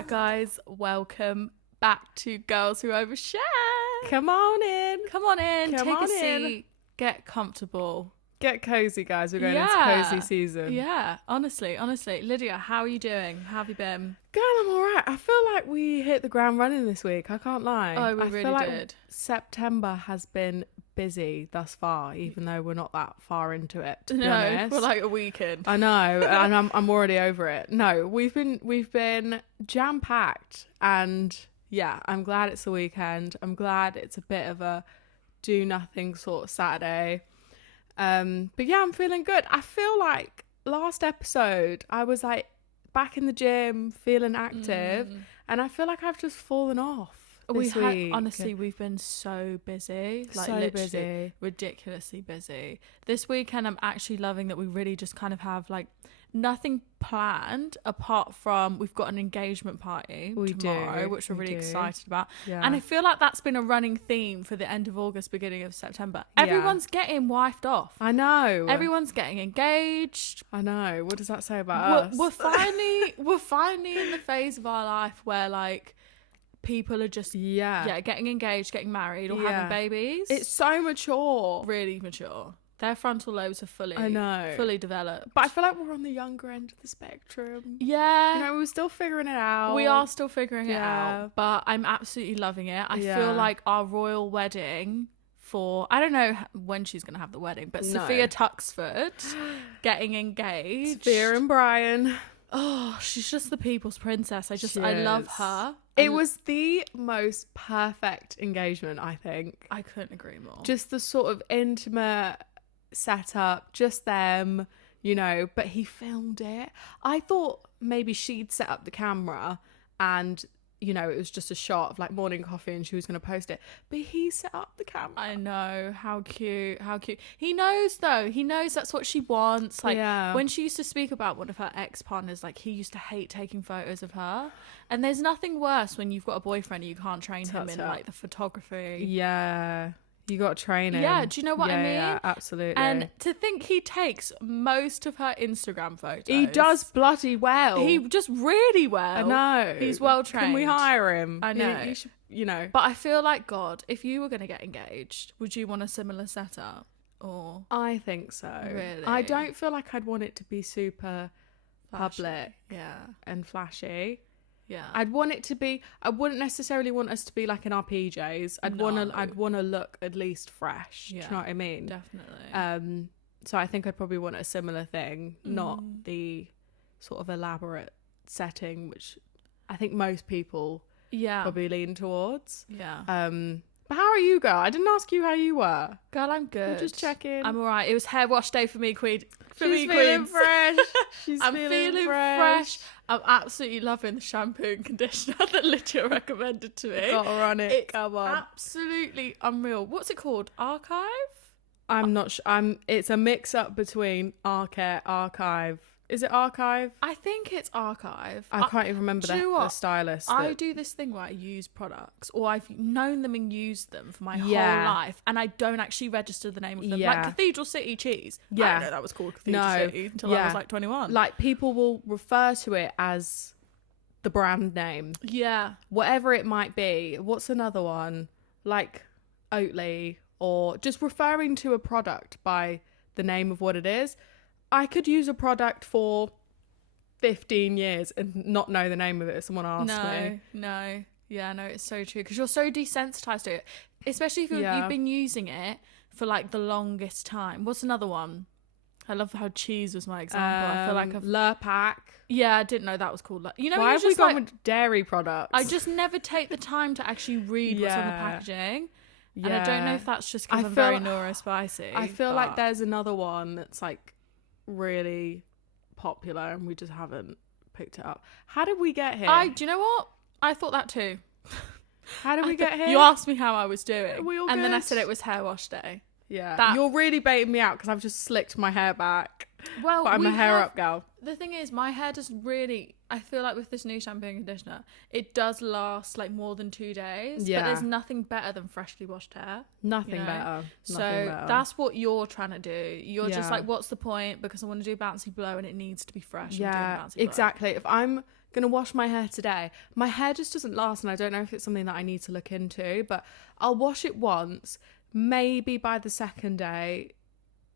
back, guys. Welcome back to Girls Who Overshare. Come on in. Come on in. Come Take on a in. seat. Get comfortable. Get cozy, guys. We're going into cozy season. Yeah, honestly. Lydia, how are you doing? How have you been? Girl, I'm all right. I feel like we hit the ground running this week. I can't lie. Oh, we I really feel like did. September has been busy thus far, even though we're not that far into it, to be No, honest. we're like a weekend. I know, and I'm already over it. No, we've been jam-packed, and yeah, I'm glad it's the weekend. I'm glad it's a bit of a do-nothing sort of Saturday. But yeah, I'm feeling good. I feel like last episode I was like back in the gym, feeling active, and I feel like I've just fallen off this week. Honestly, we've been so busy, like So literally busy. ridiculously busy. This weekend, I'm actually loving that we really just kind of have like nothing planned apart from we've got an engagement party tomorrow, which we're really excited about. Yeah. And I feel like that's been a running theme for the end of August, beginning of September. Yeah. Everyone's getting wifed off. I know. Everyone's getting engaged. I know. What does that say about us? We're finally in the phase of our life where like people are just getting engaged, getting married, or having babies. It's so mature. Really mature. Their frontal lobes are fully developed. But I feel like we're on the younger end of the spectrum. Yeah. You know, we're still figuring it out. We are still figuring it out. But I'm absolutely loving it. I feel like our royal wedding I don't know when she's going to have the wedding, but Sophia Tuxford getting engaged. Sophia and Brian. Oh, she's just the people's princess. I love her. It was the most perfect engagement, I think. I couldn't agree more. Just the sort of intimate setup, just them, you know, but he filmed it. I thought maybe she'd set up the camera and, you know, it was just a shot of like morning coffee and she was going to post it, but he set up the camera. I know. How cute. He knows though. He knows that's what she wants. Like when she used to speak about one of her ex-partners, like he used to hate taking photos of her. And there's nothing worse when you've got a boyfriend and you can't train him in like the photography. Yeah. You got to train him. Yeah, do you know what I mean? Yeah, absolutely. And to think he takes most of her Instagram photos. He does bloody well. He just really well. I know. He's well trained. Can we hire him? I know. He should, you know. But I feel like, God, if you were going to get engaged, would you want a similar setup? Or I think so. Really? I don't feel like I'd want it to be super flashy. public and flashy. Yeah. I'd want it to be, I wouldn't necessarily want us to be like in our PJs. I'd want to look at least fresh. Do you know what I mean? Definitely. So I think I'd probably want a similar thing, not the sort of elaborate setting, which I think most people probably lean towards. Yeah. But how are you, girl? I didn't ask you how you were. Girl, I'm good. I'm just checking. I'm all right. It was hair wash day for me, Queen. She's feeling fresh. I'm feeling fresh. I'm absolutely loving the shampoo and conditioner that Lydia recommended to me. Got her on it. It's Come on. absolutely unreal. What's it called? Archive? I'm not sure. It's a mix-up between Archive. Is it Archive? I think it's Archive. I can't even remember the stylist. I do this thing where I use products, or I've known them and used them for my whole life, and I don't actually register the name of them. Like Cathedral City cheese. I didn't know that was called Cathedral City until I was like 21. Like people will refer to it as the brand name. Yeah. Whatever it might be. What's another one? Like Oatly, or just referring to a product by the name of what it is. I could use a product for 15 years and not know the name of it if someone asked me. No. Yeah, no, it's so true. Because you're so desensitized to it. Especially if you've been using it for like the longest time. What's another one? I love how cheese was my example. I feel like Lurpak. Yeah, I didn't know that was called. You know, why have we gone with dairy products? I just never take the time to actually read what's on the packaging. Yeah. And I don't know if that's just because I'm very neurospicy. I feel like there's another one that's like really popular and we just haven't picked it up. How did we get here? Do you know what? I thought that too. How did we get here? You asked me how I was doing. Are we all and good? then I said it was hair wash day. Yeah. You're really baiting me out because I've just slicked my hair back. Well, but I'm a hair up girl. The thing is, my hair doesn't really, I feel like with this new shampoo and conditioner, it does last like more than 2 days. Yeah. But there's nothing better than freshly washed hair. Nothing better. That's what you're trying to do. You're just like, what's the point? Because I want to do bouncy blow and it needs to be fresh. Yeah, exactly. If I'm gonna wash my hair today. My hair just doesn't last, and I don't know if it's something that I need to look into, but I'll wash it once. Maybe by the second day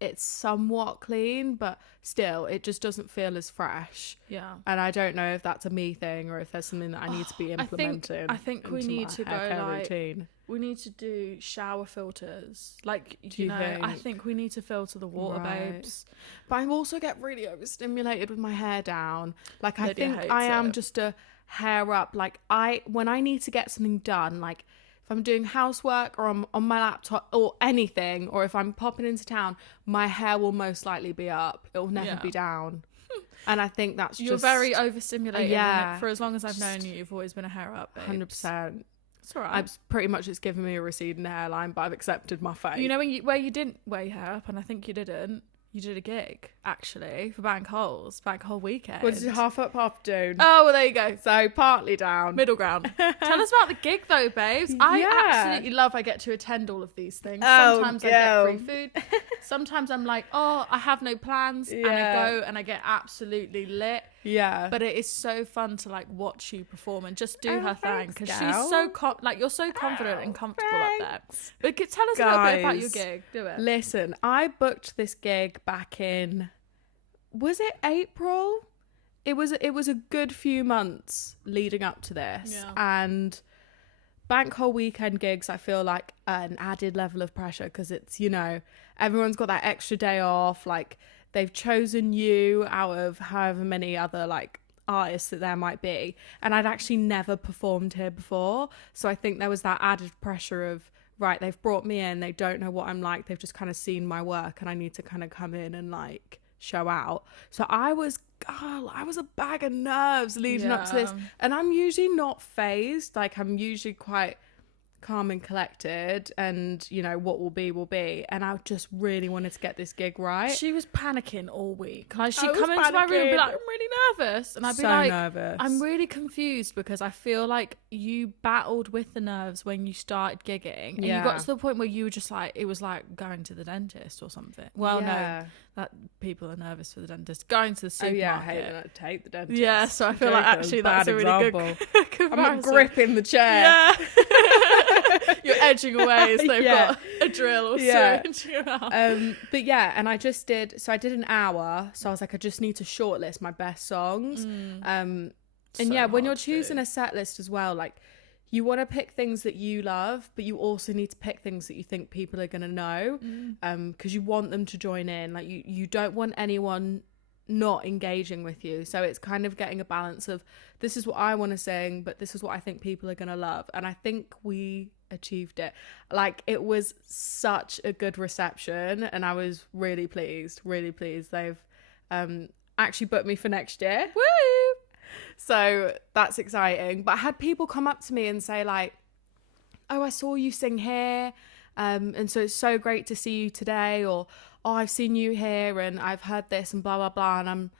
it's somewhat clean, but still it just doesn't feel as fresh. Yeah. And I don't know if that's a me thing or if there's something that I need to be implementing. I think we need to go like routine. We need to do shower filters. Like, you know, think? I think we need to filter the water, babes. But I also get really overstimulated with my hair down. Like, I think I am just a hair up. Like, when I need to get something done, like if I'm doing housework or I'm on my laptop or anything, or if I'm popping into town, my hair will most likely be up. It will never be down. And I think that's You're very overstimulated. Yeah. For as long as I've known you, you've always been a hair up, babes. 100%. It's all right. It's given me a receding hairline, but I've accepted my fate. You know, where you didn't wear your hair up, and I think you didn't, you did a gig, actually, for Bank Hole weekend. Was it half up, half down? Oh, well, there you go. So, partly down. Middle ground. Tell us about the gig, though, babes. I absolutely love I get to attend all of these things. Sometimes I get free food. Sometimes I'm like, oh, I have no plans. And I go and I get absolutely lit. Yeah. But it is so fun to, like, watch you perform and just do her thing. Because she's so, you're so confident and comfortable up there. But tell us a little bit about your gig. Do it. Listen, I booked this gig back in, was it April? It was a good few months leading up to this. Yeah. And Bank Hole weekend gigs, I feel like an added level of pressure because it's, you know, everyone's got that extra day off. Like, they've chosen you out of however many other, like, artists that there might be. And I'd actually never performed here before. So I think there was that added pressure of, right, they've brought me in, they don't know what I'm like, they've just kind of seen my work and I need to kind of come in and, like, show out. So I was a bag of nerves leading up to this. And I'm usually not phased. Like, I'm usually quite calm and collected, and, you know, what will be. And I just really wanted to get this gig right. She was panicking all week. Like, she'd come into my room and be like, I'm really nervous. And I'd be like, nervous. I'm really confused because I feel like you battled with the nerves when you started gigging. And you got to the point where you were just like, it was like going to the dentist or something. Well, no, that people are nervous for the dentist. Going to the supermarket. Oh, yeah, I hate when I take the dentist. Yeah, so I feel like actually that's a really good comparison. I'm not gripping the chair. Yeah. You're edging away as they've got a drill or syringe around. But yeah, and I did an hour. So I was like, I just need to shortlist my best songs. And yeah, when you're choosing a set list as well, like, you want to pick things that you love, but you also need to pick things that you think people are going to know, because you want them to join in. Like, you don't want anyone not engaging with you. So it's kind of getting a balance of, this is what I want to sing, but this is what I think people are going to love. And I think we achieved it. Like, it was such a good reception, and I was really pleased. They've actually booked me for next year. Woo! So that's exciting. But I had people come up to me and say, like, oh, I saw you sing here, and so it's so great to see you today, or, oh, I've seen you here and I've heard this and blah blah blah. And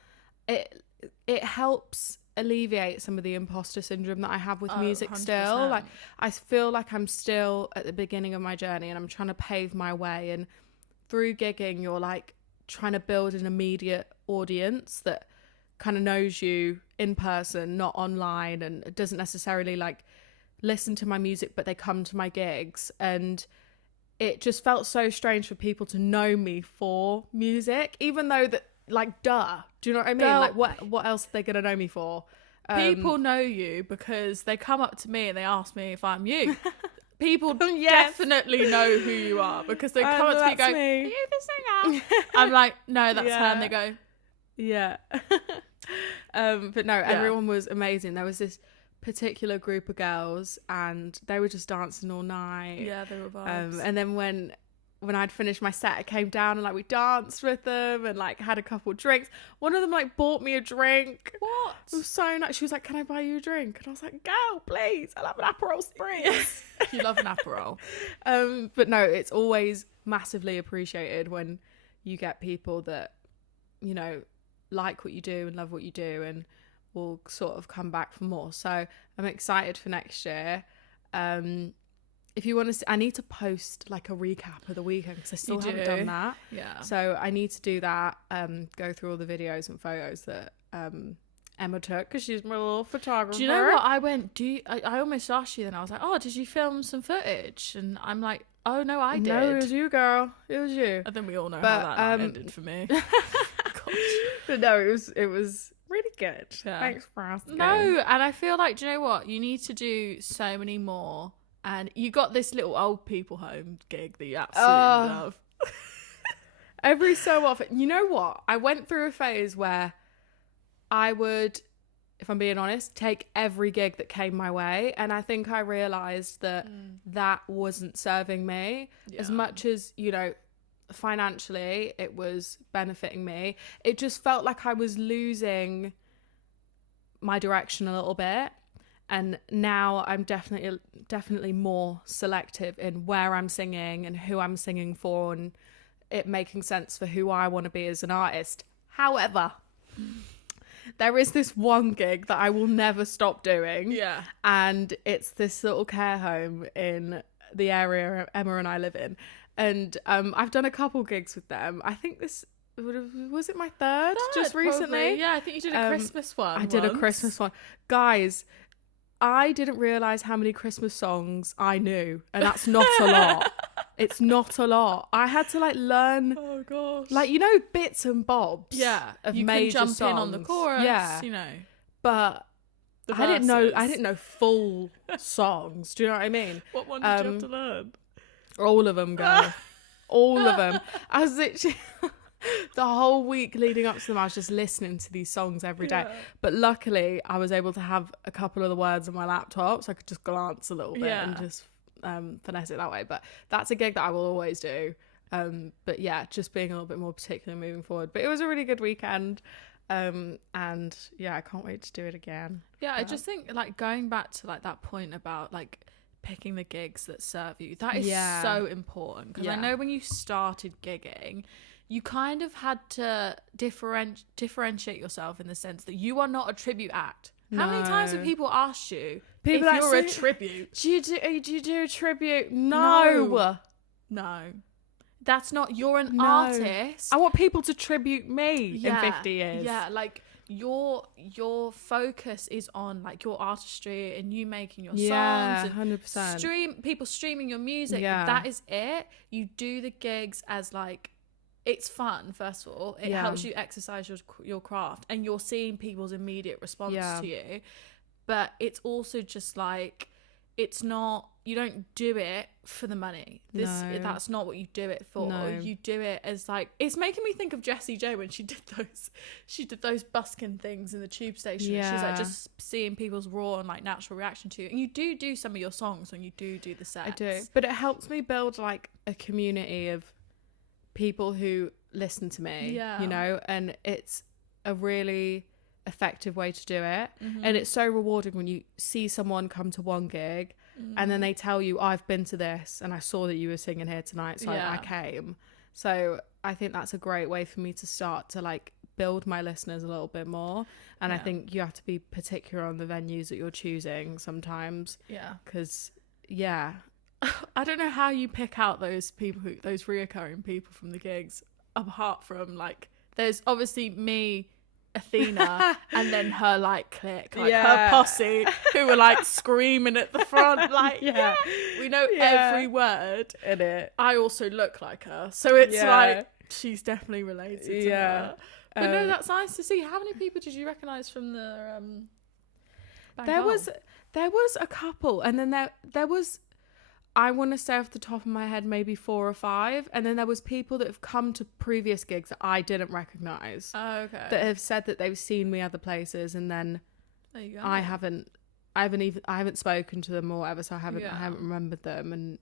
it helps alleviate some of the imposter syndrome that I have with music 100%. Still. Like, I feel like I'm still at the beginning of my journey and I'm trying to pave my way, and through gigging you're like trying to build an immediate audience that kind of knows you in person, not online, and doesn't necessarily like listen to my music, but they come to my gigs. And it just felt so strange for people to know me for music, even though that, like, duh, do you know what I mean? Girl, like, what else are they gonna know me for? People know you because they come up to me and they ask me if I'm you. People definitely know who you are because they come up to me and go, are you the singer? I'm like, no, that's her. And they go, yeah. But no, everyone was amazing. There was this particular group of girls and they were just dancing all night. Yeah, they were vibes. And then when I'd finished my set, I came down and, like, we danced with them and, like, had a couple drinks. One of them, like, bought me a drink. What? It was so nice. She was like, can I buy you a drink? And I was like, girl, please, I'll have an Aperol Spritz. You love an Aperol. But no, it's always massively appreciated when you get people that, you know, like what you do and love what you do and will sort of come back for more. So I'm excited for next year. If you want to see, I need to post like a recap of the weekend because I still haven't done that. Yeah. So I need to do that, go through all the videos and photos that Emma took because she's my little photographer. Do you know what I went? I almost asked you then. I was like, oh, did you film some footage? And I'm like, oh no, I did. No, it was you, girl. It was you. I think we all know how that night ended for me. But no, it was really good. Yeah. Thanks for asking. No, and I feel like, do you know what? You need to do so many more. And you got this little old people home gig that you absolutely love. Every so often, you know what? I went through a phase where I would, if I'm being honest, take every gig that came my way. And I think I realised that that wasn't serving me as much as, you know, financially it was benefiting me. It just felt like I was losing my direction a little bit. And now I'm definitely more selective in where I'm singing and who I'm singing for, and it making sense for who I want to be as an artist. However, there is this one gig that I will never stop doing. Yeah. And it's this little care home in the area Emma and I live in. And I've done a couple gigs with them. I think this was it my third just recently? Probably. Yeah, I think you did a Christmas one. I did a Christmas one. Guys, I didn't realise how many Christmas songs I knew. And that's not a lot. It's not a lot. I had to like learn, like, you know, bits and bobs. Yeah, of you major can jump songs. in on the chorus. Yeah, you know. But I didn't know full songs. Do you know what I mean? What one did you have to learn? All of them, girl. All of them. I was literally the whole week leading up to them, I was just listening to these songs every day. But luckily, I was able to have a couple of the words on my laptop, so I could just glance a little bit and just finesse it that way. But that's a gig that I will always do. But yeah, just being a little bit more particular moving forward. But it was a really good weekend. And yeah, I can't wait to do it again. Yeah, I just think like going back to like that point about like picking the gigs that serve you, that is so important, because I know when you started gigging, you kind of had to differentiate yourself in the sense that you are not a tribute act. How many times have people asked you if you're a tribute? Do you do a tribute? No. That's not, you're an artist. I want people to tribute me in 50 years. Yeah, like your focus is on like your artistry and you making your songs and 100%. People streaming your music. That is it. You do the gigs as like, it's fun, first of all. It helps you exercise your craft, and you're seeing people's immediate response to you. But it's also just like, it's not, you don't do it for the money. That's not what you do it for. You do it as like, it's making me think of Jessie J when she did those busking things in the tube station. She's like just seeing people's raw and like natural reaction to you. And you do some of your songs when you do the sets. I do, but it helps me build like a community of people who listen to me, you know, and it's a really effective way to do it. And it's so rewarding when you see someone come to one gig and then they tell you, I've been to this and I saw that you were singing here tonight, so I came. So I think that's a great way for me to start to like build my listeners a little bit more. And I think you have to be particular on the venues that you're choosing sometimes, because I don't know how you pick out those people those reoccurring people from the gigs, apart from like, there's obviously me, Athena, and then her like clique, like her posse, who were like screaming at the front, like we know every word in it. I also look like her, so it's like she's definitely related to her. But no, that's nice to see. How many people did you recognise from the there was a couple, and then there was, I want to say off the top of my head, maybe 4 or 5. And then there was people that have come to previous gigs that I didn't recognise. Oh, okay. That have said that they've seen me other places, and then there you go. I haven't spoken to them or whatever, so I haven't remembered them.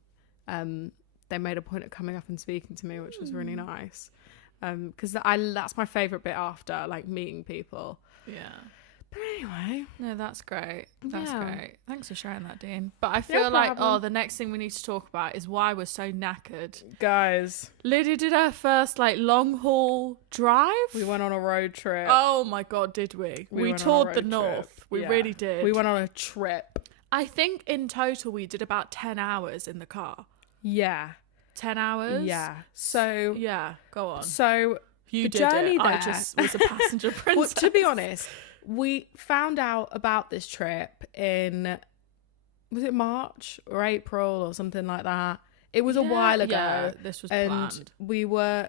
And they made a point of coming up and speaking to me, which was really nice. Because that's my favourite bit after, like meeting people. Yeah. But anyway, no, that's great. That's great. Thanks for sharing that, Dean. But I feel like, the next thing we need to talk about is why we're so knackered. Guys, Lydia did her first like long haul drive. We went on a road trip. Oh my God, did we? We toured the north. We really did. We went on a trip. I think in total we did about 10 hours in the car. Yeah. 10 hours? Yeah. So. Yeah, go on. So you the did journey it. there. I just was a passenger princess. Well, to be honest, We found out about this trip in, was it March or April or something like that? It was a while ago. Yeah, this was planned. We were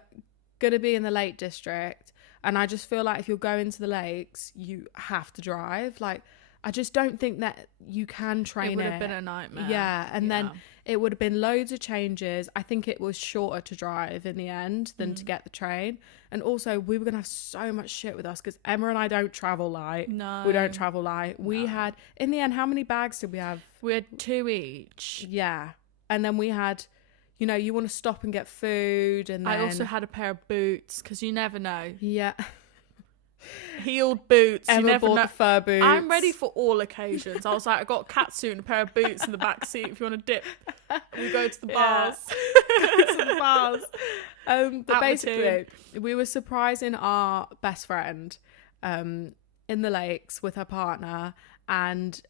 going to be in the Lake District. And I just feel like if you're going to the lakes, you have to drive. Like, I just don't think that you can train it. It would have been a nightmare. Yeah, and then it would have been loads of changes. I think it was shorter to drive in the end than to get the train. And also, we were going to have so much shit with us because Emma and I don't travel light. No. We don't travel light. We had, in the end, how many bags did we have? We had 2 each. Yeah. And then we had, you know, you want to stop and get food. And then... I also had a pair of boots because you never know. Yeah. Heeled boots. Emma you never bought know. the fur boots. I'm ready for all occasions. I was like, I got a catsuit and a pair of boots in the back seat if you want to dip. We go to the bars. Go to the bars. But basically, we were surprising our best friend in the lakes with her partner, and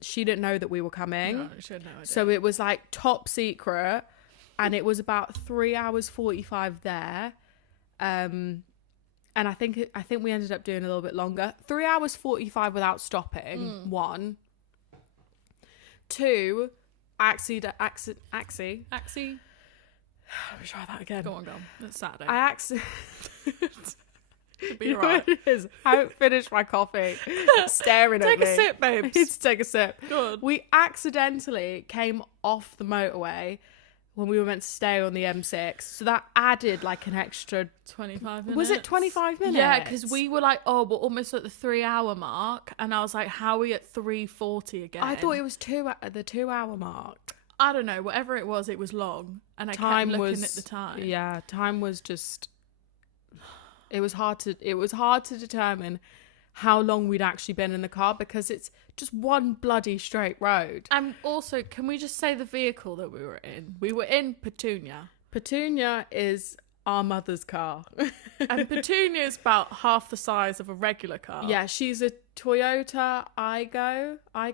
she didn't know that we were coming. No, she had no idea. So it was like top secret, and it was about 3 hours 45 there. And I think we ended up doing a little bit longer. 3 hours 45 without stopping. 1. 2, Axie. Let me try that again. Go on. It's Saturday. I accidentally... Be right. It is. I haven't finished my coffee. Staring at me. Take a sip, babes. I need to take a sip. Good. We accidentally came off the motorway when we were meant to stay on the M6. So that added like an extra 25 minutes. Was it 25 minutes? Yeah, because we were like, oh, we're almost at the 3 hour mark. And I was like, how are we at 3:40 again? I thought it was the 2 hour mark. I don't know. Whatever it was long. And I kept looking at the time. Yeah, time was just... It was hard to determine how long we'd actually been in the car because it's just one bloody straight road. And also, can we just say the vehicle that we were in? We were in Petunia. Petunia is our mother's car. And Petunia is about half the size of a regular car. Yeah, she's a Toyota Aygo. I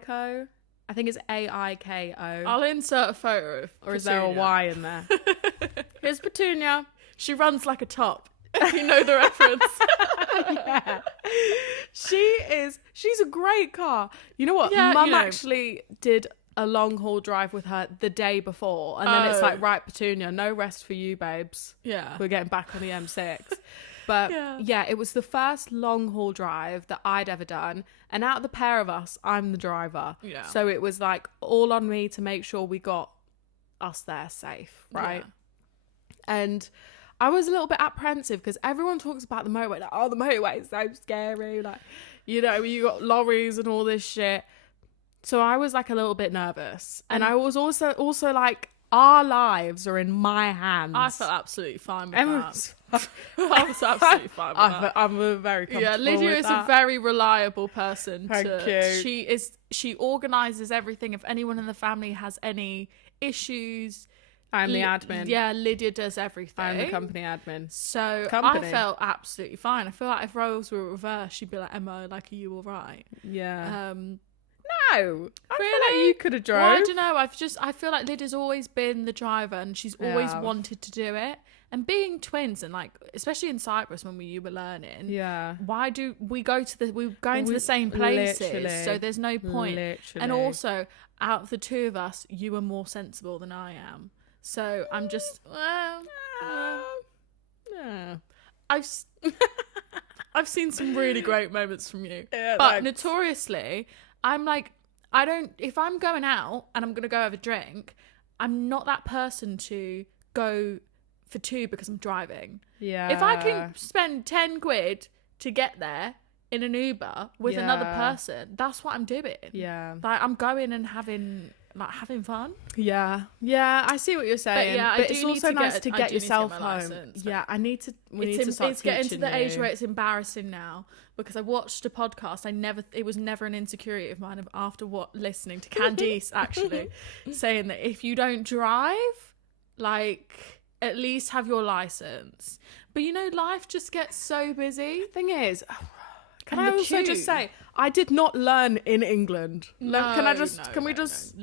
think it's AIKO. I'll insert a photo of Or is there a Y in there? Here's Petunia. She runs like a top. If you know the reference. Yeah. She's a great car. You know what? Yeah, Mum actually did a long haul drive with her the day before. And then it's like, right, Petunia, no rest for you, babes. Yeah. We're getting back on the M6. But yeah, it was the first long haul drive that I'd ever done. And out of the pair of us, I'm the driver. Yeah. So it was like all on me to make sure we got us there safe, right? Yeah. And I was a little bit apprehensive because everyone talks about the motorway, like, oh, the motorway is so scary, like, you know, you got lorries and all this shit. So I was like a little bit nervous, and I was also like, our lives are in my hands. I felt absolutely fine with Emma's, that. I was absolutely fine with that. I'm very comfortable. Yeah, Lydia with is that. a very reliable person. Thank you. She organises everything. If anyone in the family has any issues, I'm the admin. Yeah, Lydia does everything. I'm the company admin. So I felt absolutely fine. I feel like if roles were reversed, she'd be like, Emma, like, are you all right? Yeah. No, I feel like Really? you could have drove. Well, I don't know. I feel like Lydia's always been the driver, and she's always wanted to do it. And being twins, and like, especially in Cyprus when you were learning, why do we go to the same places? Literally. So there's no point. Literally. And also, out of the two of us, you are more sensible than I am. So I'm just, I've seen some really great moments from you, but notoriously, I'm like, if I'm going out and I'm going to go have a drink, I'm not that person to go for 2 because I'm driving. Yeah. If I can spend 10 quid to get there in an Uber with another person, that's what I'm doing. Yeah. Like, I'm going and having fun. Yeah. Yeah, I see what you're saying. But it's also nice to get yourself home. License, yeah, we need to start It's getting to the teaching age where it's embarrassing now, because I watched a podcast. It was never an insecurity of mine after listening to Candice actually saying that if you don't drive, like, at least have your license. But you know, life just gets so busy. Thing is, can I also just say, I did not learn in England. Can we just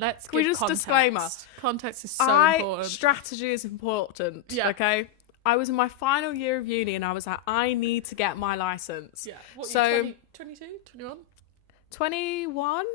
disclaimer? Context is so important. Strategy is important. Yeah. Okay. I was in my final year of uni and I was like, I need to get my license. Yeah. What, so, 22, 21? 21?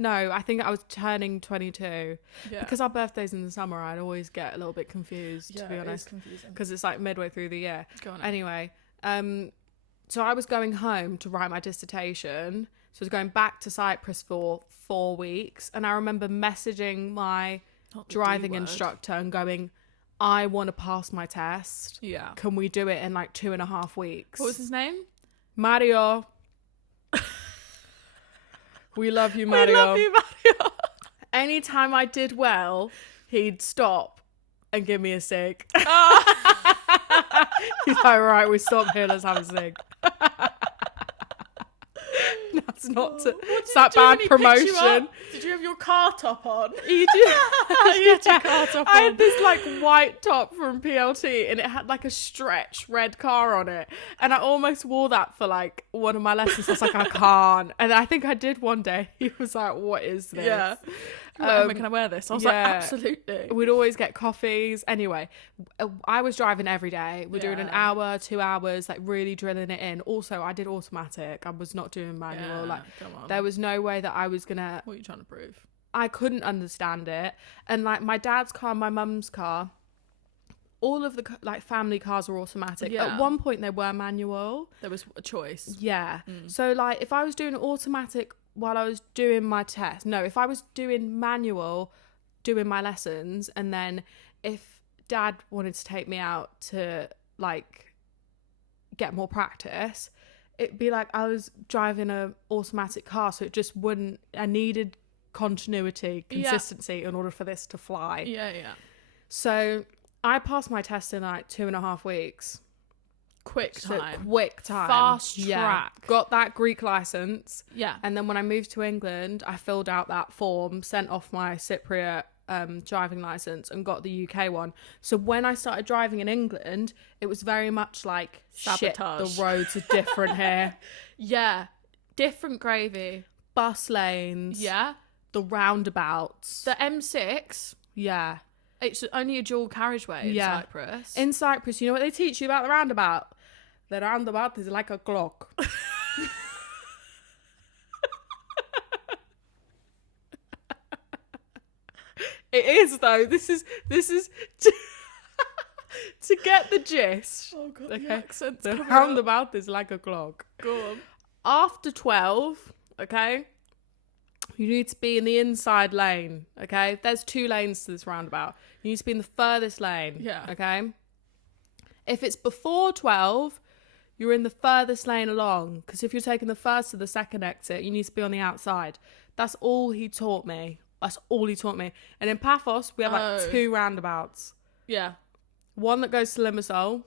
No, I think I was turning 22. Yeah. Because our birthday's in the summer, I'd always get a little bit confused, to be honest. It is confusing. Because it's like midway through the year. Go on. Anyway, so I was going home to write my dissertation. So I was going back to Cyprus for 4 weeks. And I remember messaging my driving instructor and going, I want to pass my test. Yeah. Can we do it in like 2.5 weeks? What was his name? Mario. We love you, Mario. We love you, Mario. Anytime I did well, he'd stop and give me a cig. He's like, right, we stop here, let's have a cig. That's not to, it's that bad promotion. Did you have your car top on? You did. You had your car top I on. had this like white top from PLT and it had like a stretch red car on it. And I almost wore that for like one of my lessons. I was like, I can't. And I think I did one day. He was like, what is this? Yeah. Can I wear this? I was like, absolutely. We'd always get coffees. Anyway, I was driving every day. We're doing an hour, 2 hours, like really drilling it in. Also, I did automatic. I was not doing manual. Like, there was no way that I was gonna. What are you trying to prove? I couldn't understand it. And like my dad's car, my mum's car, all of the like family cars were automatic. Yeah. At one point, they were manual. There was a choice. Yeah. So like, if I was doing automatic while I was doing my test, no, if I was doing manual, doing my lessons, and then if Dad wanted to take me out to like get more practice, it'd be like I was driving a automatic car, so it just wouldn't. I needed continuity, consistency in order for this to fly. Yeah. So I passed my test in like 2.5 weeks. Quick time. Fast track. Got that Greek license. Yeah. And then when I moved to England, I filled out that form, sent off my Cypriot driving license and got the UK one. So when I started driving in England, it was very much like, sabotage. Shit, the roads are different here. Yeah. Different gravy. Bus lanes. Yeah. The roundabouts. The M6. Yeah. It's only a dual carriageway in Cyprus. In Cyprus, you know what they teach you about the roundabout? The roundabout is like a clock. It is though. This is to get the gist. Oh god, okay. The accents. The roundabout is like a clock. Go on. After 12, okay, you need to be in the inside lane. Okay, there's 2 lanes to this roundabout. You need to be in the furthest lane. Yeah. Okay. If it's before 12, you're in the furthest lane along. Because if you're taking the first to the second exit, you need to be on the outside. That's all he taught me. And in Paphos, we have like 2 roundabouts. Yeah. One that goes to Limassol.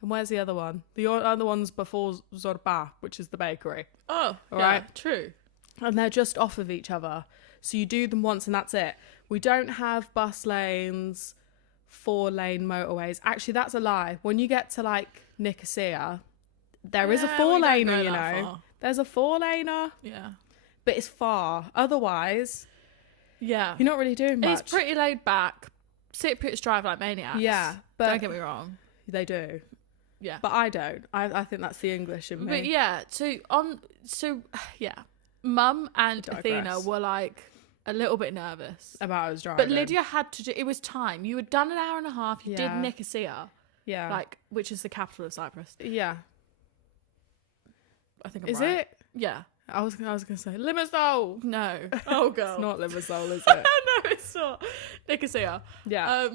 And where's the other one? The other one's before Zorba, which is the bakery. Oh, all yeah, right. True. And they're just off of each other. So you do them once and that's it. We don't have bus lanes, 4-lane motorways. Actually, that's a lie. When you get to like Nicosia, there is a 4-laner, you know. Far. There's a 4-laner. Yeah. But it's far. Otherwise, yeah, you're not really doing much. It's pretty laid back. Cypriots drive like maniacs. Yeah. But don't get me wrong. They do. Yeah. But I don't. I think that's the English in me. But yeah, Mum and Athena were like a little bit nervous about us driving. But Lydia had to do, it was time. You had done an hour and a half, you did Nicosia. Yeah. Like, which is the capital of Cyprus. Yeah. I think I'm Is right. it? Yeah. I was gonna say Limassol. No. Oh god. It's not Limassol, is it? No, it's not. Nicosia. Yeah.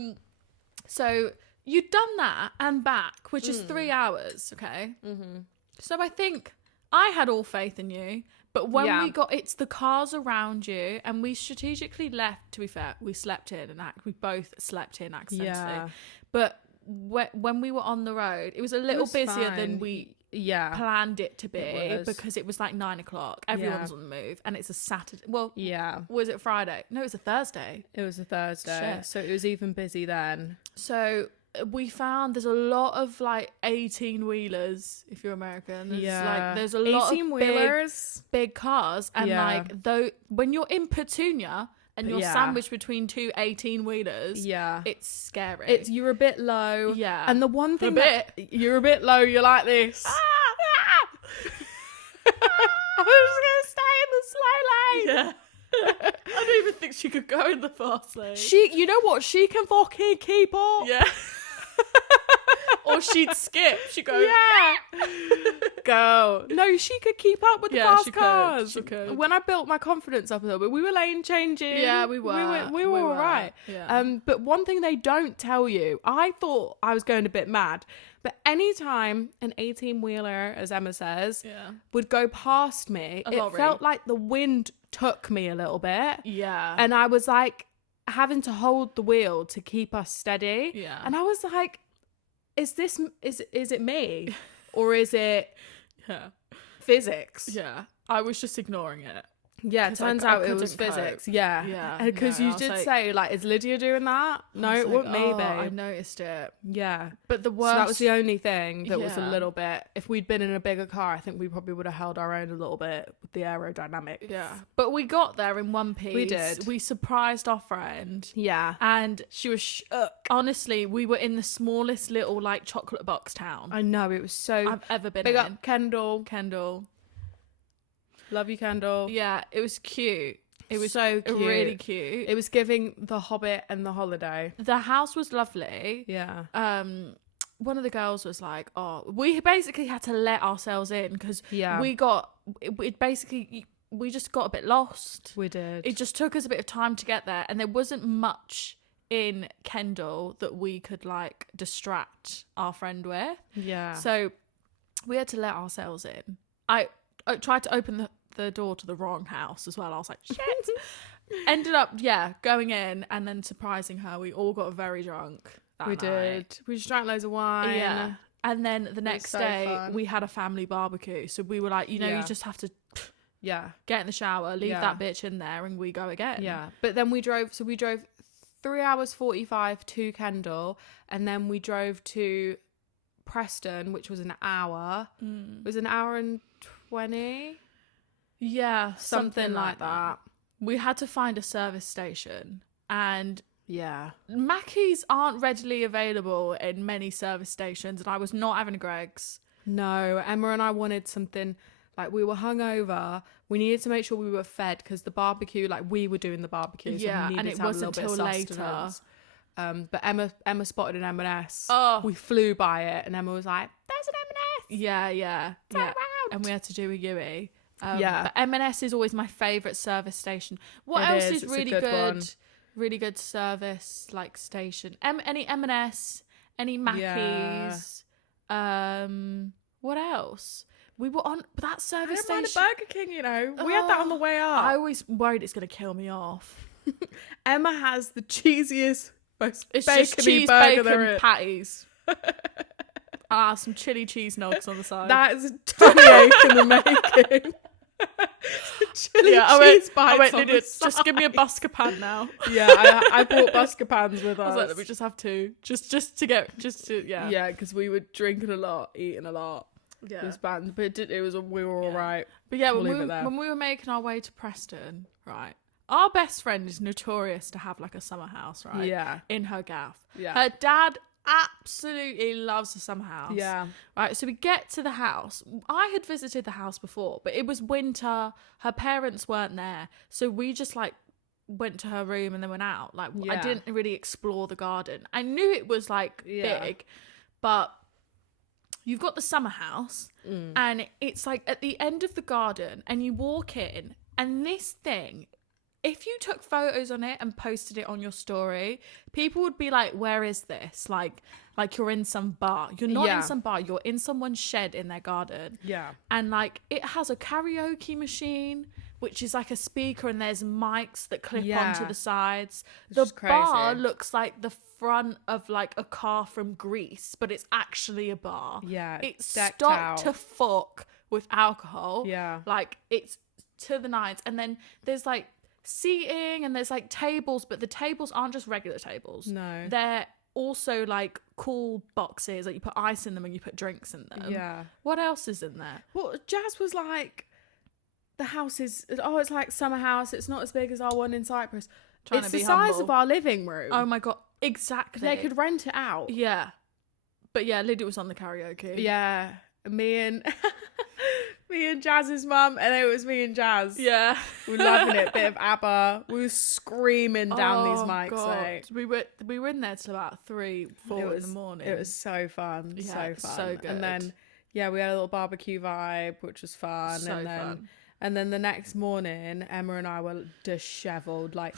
So you'd done that and back, which is 3 hours, okay? Mm-hmm. So I think I had all faith in you, but when we got, it's the cars around you, and we strategically left, to be fair, we slept in, and we both slept in accidentally. Yeah. But when we were on the road, it was a little busier than we planned it to be, because it was like 9 o'clock. Everyone's on the move, and it's a Saturday. Well, was it Friday? No, it was a Thursday. It was a Thursday. Shit. So it was even busy then. So we found there's a lot of like 18-wheelers if you're American. There's a lot of big cars, and like though when you're in Petunia, and you're sandwiched between two 18-wheelers, it's scary. You're a bit low. Yeah. And the one thing you're a bit low, you're like this. I'm just going to stay in the slow lane. Yeah. I don't even think she could go in the fast lane. You know what? She can fucking keep up. Yeah. Or she'd skip. She'd go, go. No, she could keep up with the fast cars. She could. When I built my confidence up a little bit, we were lane changing. Yeah, we were. We were all right. Yeah. But one thing they don't tell you, I thought I was going a bit mad, but anytime an 18-wheeler, as Emma says, would go past me, it felt like the wind took me a little bit. Yeah. And I was like having to hold the wheel to keep us steady. Yeah. And I was like, is it me? Or is it physics? Yeah. I was just ignoring it. Yeah, it turns out it was physics. Yeah. Yeah. Because you did say, like, is Lydia doing that? No, it wasn't me, babe. I noticed it. Yeah. But the worst... So that was the only thing that was a little bit... If we'd been in a bigger car, I think we probably would have held our own a little bit with the aerodynamics. Yeah. But we got there in one piece. We did. We surprised our friend. Yeah. And she was shook. Honestly, we were in the smallest little, like, chocolate box town I know, it was so... I've ever been Big in. up Kendall. Love you, Kendall. Yeah, it was cute. It was so cute. Really cute. It was giving The Hobbit and The Holiday. The house was lovely. Yeah. One of the girls was like, "Oh, we basically had to let ourselves in because we just got a bit lost. We did. It just took us a bit of time to get there, and there wasn't much in Kendall that we could like distract our friend with. Yeah. So we had to let ourselves in. I tried to open the door to the wrong house as well. I was like, shit. Ended up, going in and then surprising her. We all got very drunk that night. Did. We just drank loads of wine. Yeah. And then the next day, we had a family barbecue. So we were like, you you just have to get in the shower, leave that bitch in there, and we go again. Yeah. But then we drove 3 hours 45 to Kendal, and then we drove to Preston, which was an hour. It was an hour and 20. Yeah, something like that. We had to find a service station, and Mackies aren't readily available in many service stations, and I was not having a Greggs. No, Emma and I wanted something, like, we were hungover. We needed to make sure we were fed because the barbecue, like, we were doing the barbecue, so we needed and it to have wasn't a little till bit of sustenance. later. But Emma spotted an M&S. Oh, we flew by it, and Emma was like, "There's an M&S." Yeah. Around. And we had to do a Yui. But M&S is always my favourite service station. What else is really good? Really good service like station. Any M&S, any Mackies. What else? We were on that service station. I didn't mind a Burger King, you know. We had that on the way up. I always worried it's going to kill me off. Emma has the cheesiest, most it's bacony just cheese, burger bacon, patties. Some chili cheese nugs on the side. That is a tummy ache in the making. Chili cheese bites on the side. Just give me a Buscapan now. Yeah, I bought Buscapans with us. I was like, we just have two, just to Yeah, because we were drinking a lot, eating a lot. Yeah, it was bad, but we were all right. But yeah, when we were making our way to Preston, right, our best friend is notorious to have like a summer house, right? Yeah, in her gaff. Yeah, her dad absolutely loves a summer house. Yeah. Right, so we get to the house. I had visited the house before, but it was winter. Her parents weren't there. So we just like went to her room and then went out. Like I didn't really explore the garden. I knew it was like big, but you've got the summer house and it's like at the end of the garden and you walk in and this thing, if you took photos on it and posted it on your story, people would be like, where is this? Like you're in some bar. You're not in some bar. You're in someone's shed in their garden. Yeah. And like it has a karaoke machine, which is like a speaker and there's mics that clip onto the sides. The bar looks like the front of like a car from Greece, but it's actually a bar. Yeah. It's stocked to fuck with alcohol. Yeah. Like it's to the nines. And then there's like seating and there's like tables, but the tables aren't just regular tables. No, they're also like cool boxes, like you put ice in them and you put drinks in them. Yeah. What else is in there? Well, Jazz was like, the house is, it's like summer house. It's not as big as our one in Cyprus. Trying it's to be the size humble. of our living room. Oh my God. Exactly. They could rent it out. Yeah. But yeah, Lydia was on the karaoke. Yeah. Me and Jazz's mum, and it was me and Jazz. Yeah. We were loving it. Bit of ABBA. We were screaming down these mics. God. We were in there till about 3-4 in the morning. It was so fun. Yeah, so fun. so good. And then we had a little barbecue vibe, which was fun. So fun. And then the next morning, Emma and I were dishevelled. Like,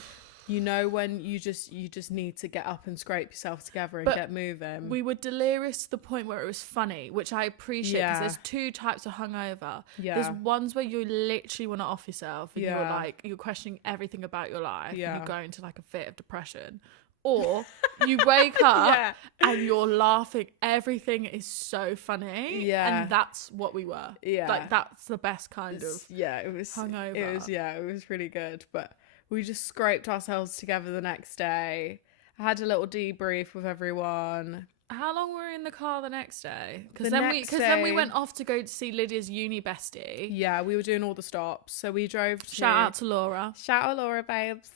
you know, when you just need to get up and scrape yourself together and get moving. We were delirious to the point where it was funny, which I appreciate, because there's two types of hungover. Yeah. There's ones where you literally want to off yourself and you're like, you're questioning everything about your life and you go into like a fit of depression. Or you wake up and you're laughing. Everything is so funny. Yeah. And that's what we were. Yeah. Like, that's the best kind of it was hungover. It was really good. But we just scraped ourselves together the next day. I had a little debrief with everyone. How long were we in the car the next day? Because then we went off to go to see Lydia's uni bestie. Yeah, we were doing all the stops. So we drove to... Shout out to Laura. Shout out Laura, babes.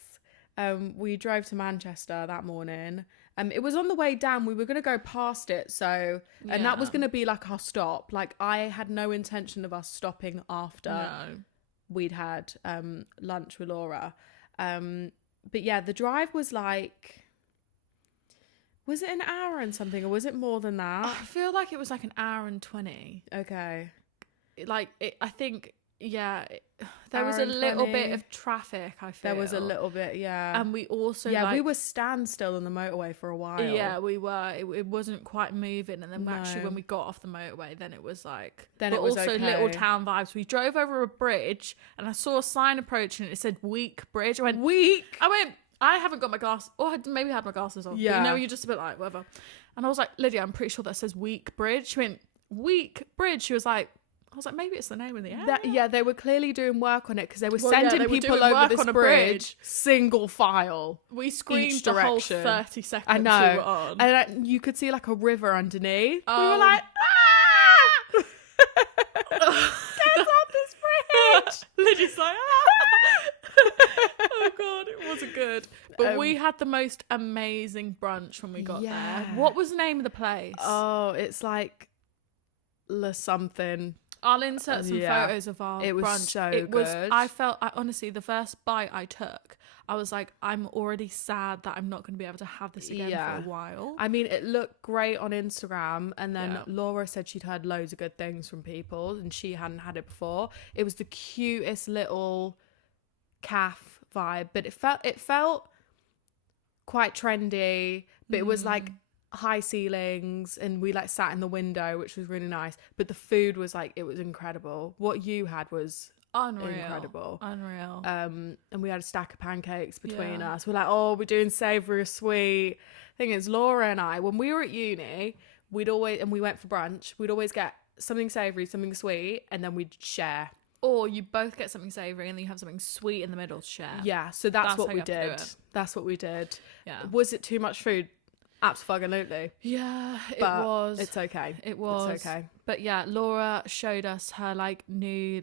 We drove to Manchester that morning. It was on the way down. We were going to go past it. So, and that was going to be like our stop. Like, I had no intention of us stopping after we'd had lunch with Laura. But yeah, the drive was like... Was it an hour and something, or was it more than that? I feel like it was like an hour and 20. Okay. I think, there was a little bit of traffic, I feel. There was a little bit, yeah. And we also, we were standstill on the motorway for a while. Yeah, we were. It wasn't quite moving. And then actually when we got off the motorway, then it was like... Then it was also okay. Little town vibes. We drove over a bridge and I saw a sign approaching and it said Week Bridge. I went, Week? I haven't got my glasses, or I maybe had my glasses on. Yeah. But you're just a bit like, whatever. And I was like, Lydia, I'm pretty sure that says Week Bridge. She went, Week Bridge. She was like, I was like, maybe it's the name of the area. They were clearly doing work on it because they were sending people over this bridge, single file. We screamed the whole 30 seconds I know. we were on. And you could see like a river underneath. We were like, get off this bridge. Lydia's like, oh God, it wasn't good. But we had the most amazing brunch when we got there. What was the name of the place? Oh, it's like La something. I'll insert some photos of our brunch. It was so good. I honestly, the first bite I took, I was like, I'm already sad that I'm not going to be able to have this again for a while. I mean, it looked great on Instagram, and then Laura said she'd heard loads of good things from people and she hadn't had it before. It was the cutest little calf vibe, but it felt quite trendy, but it was like high ceilings, and we like sat in the window, which was really nice. But the food was like, it was incredible. What you had was incredible. And we had a stack of pancakes between us. We're like, oh, we're doing savoury or sweet. Thing is, Laura and I, when we were at uni, we went for brunch, we'd always get something savoury, something sweet, and then we'd share. Or you both get something savoury and then you have something sweet in the middle to share. Yeah, so that's what we did. That's what we did. Yeah. Was it too much food? Absolutely. Yeah, it was. It's okay. It was. It's okay. But yeah, Laura showed us her new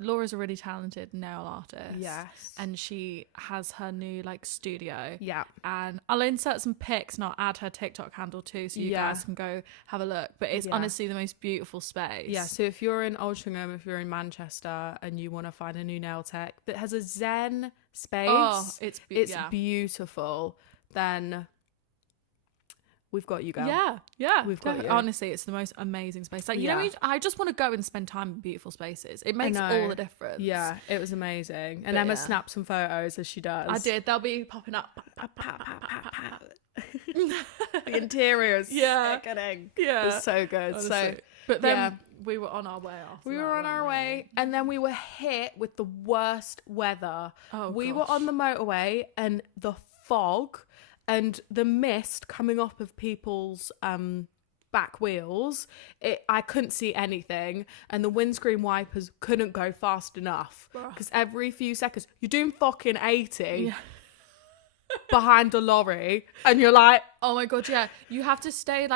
Laura's a really talented nail artist. Yes. And she has her new studio. Yeah. And I'll insert some pics and I'll add her TikTok handle too, so you guys can go have a look. But it's honestly the most beautiful space. Yeah. So if you're in Altrincham, if you're in Manchester and you want to find a new nail tech that has a zen space, it's beautiful, then we've got you, girl. Yeah. We've got you. Honestly, it's the most amazing space. I just want to go and spend time in beautiful spaces. It makes all the difference. Yeah, it was amazing. And Emma snapped some photos as she does. I did. They'll be popping up. The interiors. Yeah. Sickening. Yeah. It was so good. Honestly. So, but then we were on our way after. We were on our way, and then we were hit with the worst weather. We were on the motorway, and the fog and the mist coming off of people's back wheels, I couldn't see anything, and the windscreen wipers couldn't go fast enough because every few seconds you're doing fucking 80 behind a lorry, and you're like, oh my God, yeah, you have to stay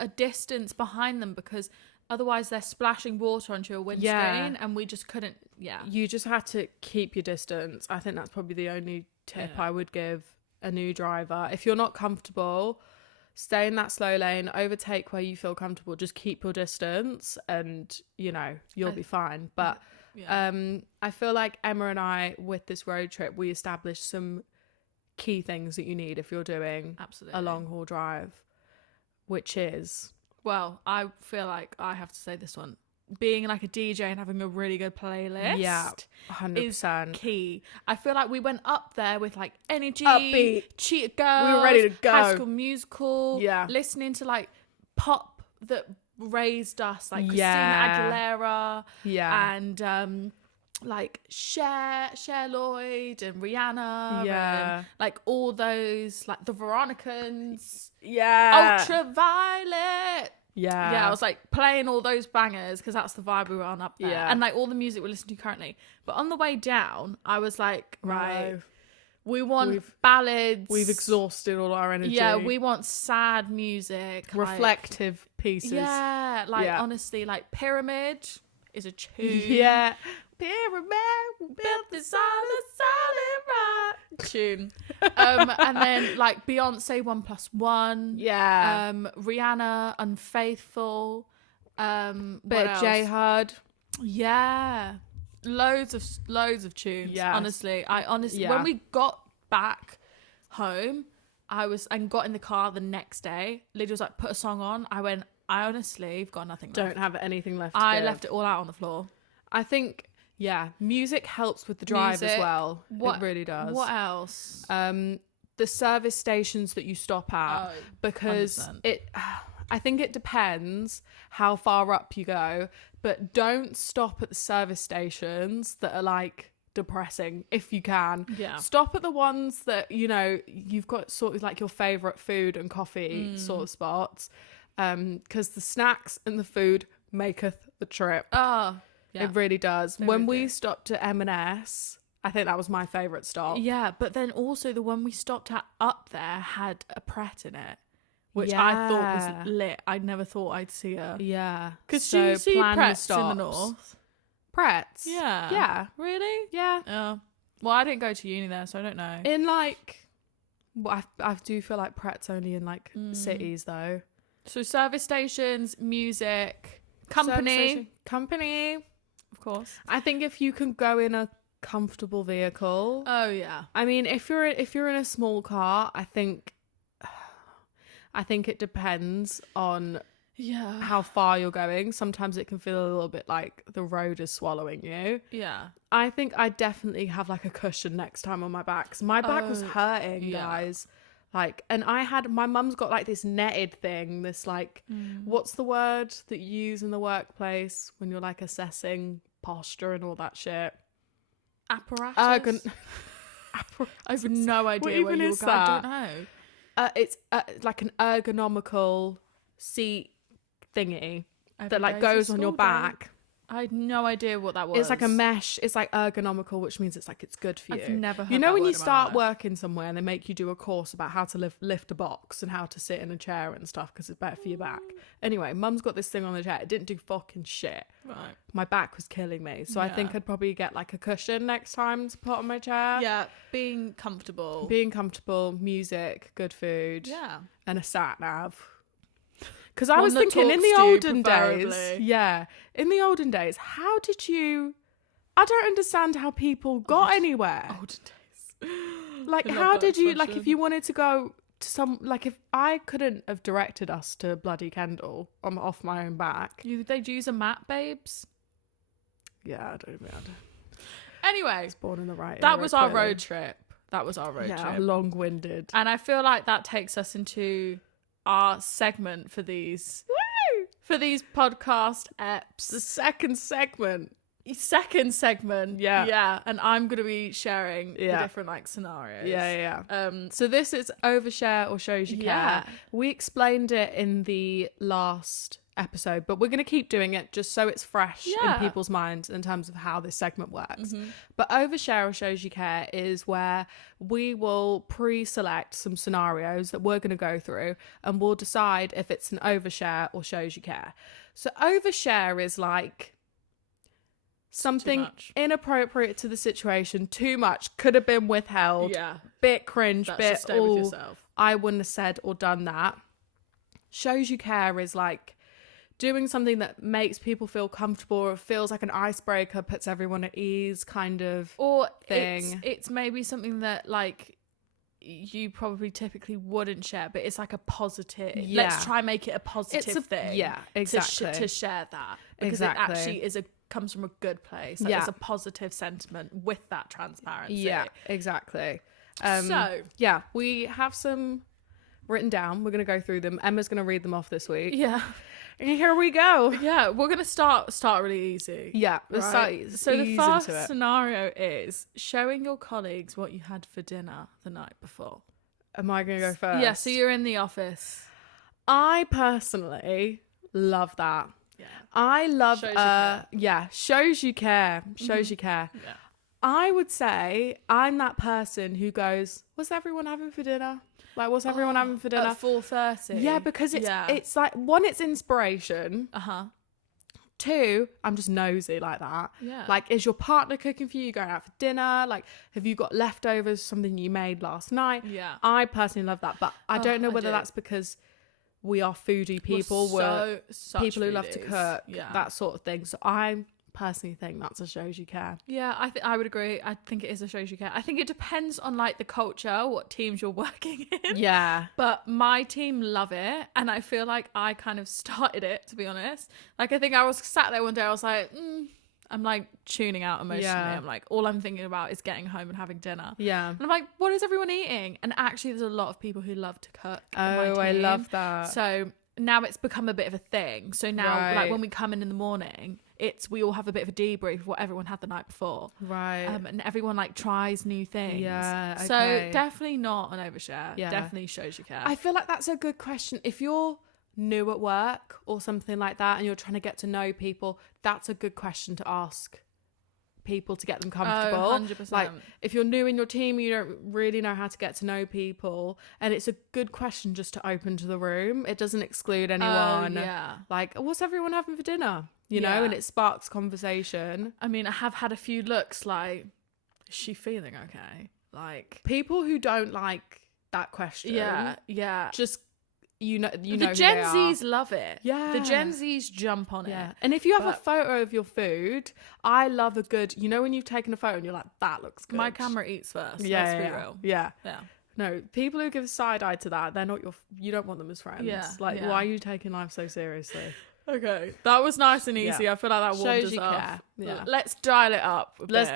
a distance behind them because Otherwise, they're splashing water onto your windscreen, and we just couldn't. Yeah, you just had to keep your distance. I think that's probably the only tip I would give a new driver. If you're not comfortable, stay in that slow lane, overtake where you feel comfortable, just keep your distance, and you'll be fine. But I feel like Emma and I, with this road trip, we established some key things that you need if you're doing a long haul drive, which is, well, I feel like I have to say this one, being like a DJ and having a really good playlist 100% is key. I feel like we went up there with like energy, upbeat, Cheetah Girls, we were ready to go, High School Musical, listening to like pop that raised us, like Christina Aguilera, and like Cher Lloyd and Rihanna, and like all those, like the Veronicans, Ultraviolet. I was like playing all those bangers because that's the vibe we were on up there, and like all the music we're listening to currently. But on the way down, I was like, right, we want ballads. We've exhausted all our energy. Yeah, we want sad music, reflective pieces. Yeah, like honestly, like Pyramid is a tune. Yeah. Pyramid built this on a solid rock tune. And then like Beyonce 1+1. Yeah. Rihanna Unfaithful. Bit of J Hud. Yeah. Loads of tunes. Yeah. Honestly. When we got back home, and got in the car the next day, Lydia was like, put a song on. I went, I honestly have got nothing left. Don't have anything left. I left it all out on the floor. I think, music helps with the drive as well. It really does. What else? The service stations that you stop at, because 100%. I think it depends how far up you go, but don't stop at the service stations that are like depressing if you can. Yeah. Stop at the ones that, you've got sort of like your favorite food and coffee sort of spots, because the snacks and the food maketh the trip. Yeah. It really does. When we stopped at M&S, I think that was my favourite stop. Yeah, but then also the one we stopped at up there had a Pret in it, which I thought was lit. I never thought I'd see her. Yeah. Because you see Prets in the north. Prets? Yeah. Yeah. Really? Yeah. Well, I didn't go to uni there, so I don't know. In like, I do feel like Pret's only in like cities though. So service stations, music, company. Of course. I think if you can go in a comfortable vehicle. Oh yeah. I mean, if you're in a small car, I think it depends on how far you're going. Sometimes it can feel a little bit like the road is swallowing you. Yeah. I think I definitely have like a cushion next time on my back, 'cause my back was hurting, guys. Like, and my mum's got like this netted thing, this like, what's the word that you use in the workplace when you're like assessing posture and all that shit? Apparatus? I have no idea where you're going. I don't know. It's like an ergonomical seat thingy that like goes on your back. I had no idea what that was. It's like a mesh. It's like ergonomical, which means it's like it's good for you. I've never heard You know that when word you in my start life. working somewhere and they make you do a course about how to lift a box and how to sit in a chair and stuff because it's better for your back. Anyway, Mum's got this thing on the chair. It didn't do fucking shit. Right. My back was killing me. So I think I'd probably get like a cushion next time to put on my chair. Yeah, being comfortable, music, good food. Yeah. And a sat nav. Because I was thinking in the olden days, how did you... I don't understand how people got anywhere. Olden days. Like, how did you... Like, if you wanted to go to some... Like, if I couldn't have directed us to bloody Kendal off my own back... They'd use a map, babes. Yeah, I don't know. Anyway. I was born in the right era. That was our road trip. Yeah, long-winded. And I feel like that takes us into... our segment for these podcast eps. The second segment, yeah, and I'm gonna be sharing the different like scenarios. So this is overshare or shows you care. We explained it in the last episode, but we're going to keep doing it just so it's fresh Yeah. in people's minds in terms of how this segment works. But overshare or shows you care is where we will pre-select some scenarios that we're going to go through, and we'll decide if it's an overshare or shows you care. So overshare is like something inappropriate to the situation, too much, could have been withheld, bit cringe, That's bit just stay with yourself. I wouldn't have said or done that. Shows you care is like doing something that makes people feel comfortable or feels like an icebreaker, puts everyone at ease kind of or thing. It's maybe something that like you probably typically wouldn't share, but it's like a positive. Yeah. Let's try and make it a positive thing. Yeah, exactly. To share that. Because it actually comes from a good place. Like it's a positive sentiment with that transparency. Yeah, exactly. So we have some written down. We're going to go through them. Emma's going to read them off this week. Yeah. And here we go. Yeah, we're going to start really easy. Yeah. Right? So the first scenario is showing your colleagues what you had for dinner the night before. Am I going to go first? Yeah, so you're in the office. I personally love that. Yeah. I love shows you care. Yeah, shows you care. Shows you care. Yeah. I would say I'm that person who goes, what's everyone having for dinner? Like, what's everyone having for dinner? At 4:30. Yeah, because it's like, one, it's inspiration. Two, I'm just nosy like that. Yeah. Like, is your partner cooking for you? You going out for dinner? Like, have you got leftovers, something you made last night? Yeah. I personally love that, but I don't know whether that's because we are foodie people. We're people who love to cook, that sort of thing. So I personally think that's a shows you care. Yeah, I would agree. I think it is a shows you care. I think it depends on like the culture, what teams you're working in. Yeah. But my team love it, and I feel like I kind of started it, to be honest. Like I think I was sat there one day, I was like, I'm like tuning out emotionally. Yeah. I'm like, all I'm thinking about is getting home and having dinner. Yeah. And I'm like, what is everyone eating? And actually there's a lot of people who love to cook. Oh, I love that. So now it's become a bit of a thing. So now like when we come in the morning, we all have a bit of a debrief of what everyone had the night before. Right. And everyone like tries new things. Yeah. Okay. So definitely not an overshare. Yeah. Definitely shows you care. I feel like that's a good question. If you're new at work or something like that and you're trying to get to know people, that's a good question to ask people to get them comfortable. 100%. Like if you're new in your team, you don't really know how to get to know people, and it's a good question just to open to the room. It doesn't exclude anyone. Yeah. Like, what's everyone having for dinner? You know, and it sparks conversation. I mean, I have had a few looks like, is she feeling okay? Like people who don't like that question. Yeah. Just you know the Gen Zs love it. Yeah. The Gen Zs jump on it. And if you have a photo of your food, I love a good, you know, when you've taken a photo and you're like, that looks good. My camera eats first. Yeah. Let's be real. Yeah. Yeah. No, people who give side eye to that, they're not you don't want them as friends. Yeah. Like, why are you taking life so seriously? Okay. That was nice and easy. Yeah. I feel like that warmed Shows us you up. care. Yeah. Let's dial it up. Let's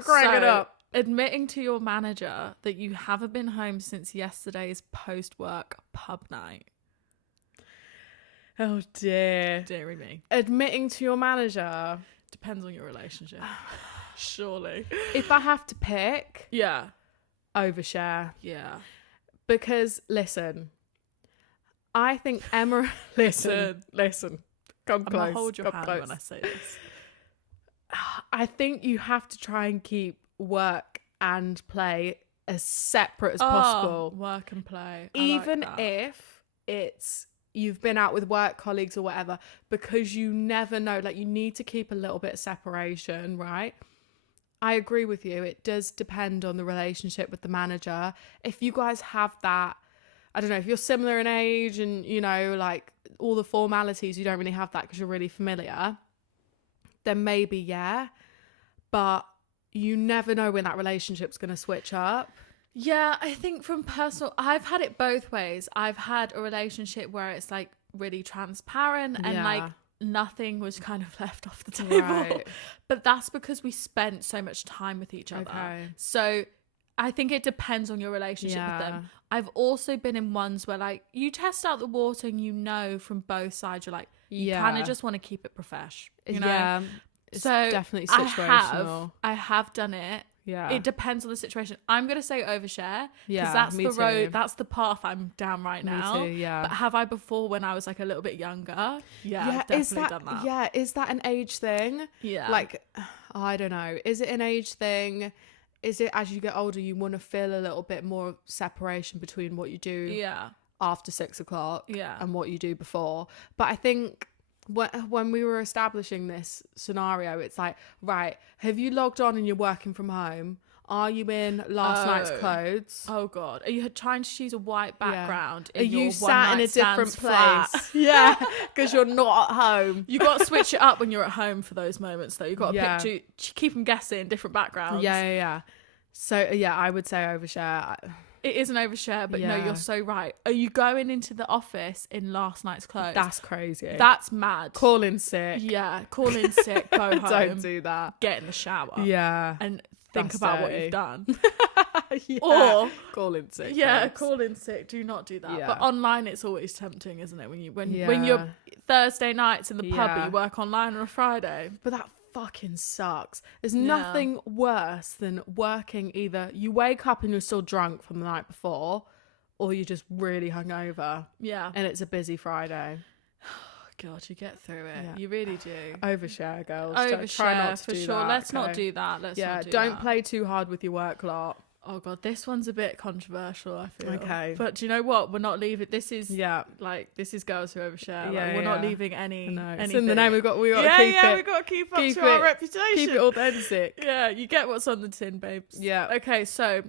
crank it up. Admitting to your manager that you haven't been home since yesterday's post-work pub night. Oh dear. Deary me. Admitting to your manager. Depends on your relationship. Surely. If I have to pick, Yeah. overshare. Yeah. Because listen, I think Emma listen. Come I'm close. gonna hold your come hand close. when I say this. I think you have to try and keep work and play as separate as possible. Work and play. Even if it's you've been out with work colleagues or whatever, because you never know, like you need to keep a little bit of separation, right? I agree with you. It does depend on the relationship with the manager. If you guys have that, I don't know, if you're similar in age and, you know, like all the formalities, you don't really have that because you're really familiar, then maybe, yeah. But you never know when that relationship's going to switch up. Yeah, I think from personal, I've had it both ways. I've had a relationship where it's like really transparent and like nothing was kind of left off the table. Right. But that's because we spent so much time with each other. Okay. So I think it depends on your relationship with them. I've also been in ones where like you test out the water and you know from both sides, you're like, you kind of just want to keep it profesh. You know? Yeah. It's so definitely situational. I have done it Yeah. It depends on the situation. I'm going to say overshare Yeah, because that's me the road, too. that's the path I'm down right now. Me too, yeah. But have I before when I was like a little bit younger? Yeah, I've definitely done that. Yeah, is that an age thing? Yeah. Like, I don't know. Is it an age thing? Is it as you get older, you want to feel a little bit more separation between what you do after 6 o'clock and what you do before? But I think when we were establishing this scenario, it's like, right, have you logged on and you're working from home? Are you in last night's clothes? Oh God, are you trying to choose a white background? Are you sat in a different place? Yeah, because you're not at home. You got to switch it up when you're at home for those moments, though. You got to keep them guessing different backgrounds. Yeah. So yeah, I would say overshare. It is an overshare, but no, you're so right. Are you going into the office in last night's clothes? That's crazy. That's mad. Call in sick. Yeah, call in sick, go home. Don't do that. Get in the shower. Yeah. And think about what you've done. Or call in sick. Yeah, call in sick. Do not do that. Yeah. But online it's always tempting, isn't it? When you're Thursday nights in the pub, you work online on a Friday. But that fucking sucks. There's nothing worse than working either you wake up and you're still drunk from the night before, or you're just really hungover. Yeah. And it's a busy Friday. God, you get through it. Yeah. You really do. Overshare, girls. Overshare, try not to for do sure. That, Let's not do that. Don't play too hard with your work lot. Oh God, this one's a bit controversial, I feel. Okay. But do you know what? We're not leaving. This is this is girls who overshare. Yeah, we're not leaving anything. It's in the name. We've got to keep it. We've got to keep up to our reputation. Keep it authentic. Yeah, you get what's on the tin, babes. Yeah. Okay, so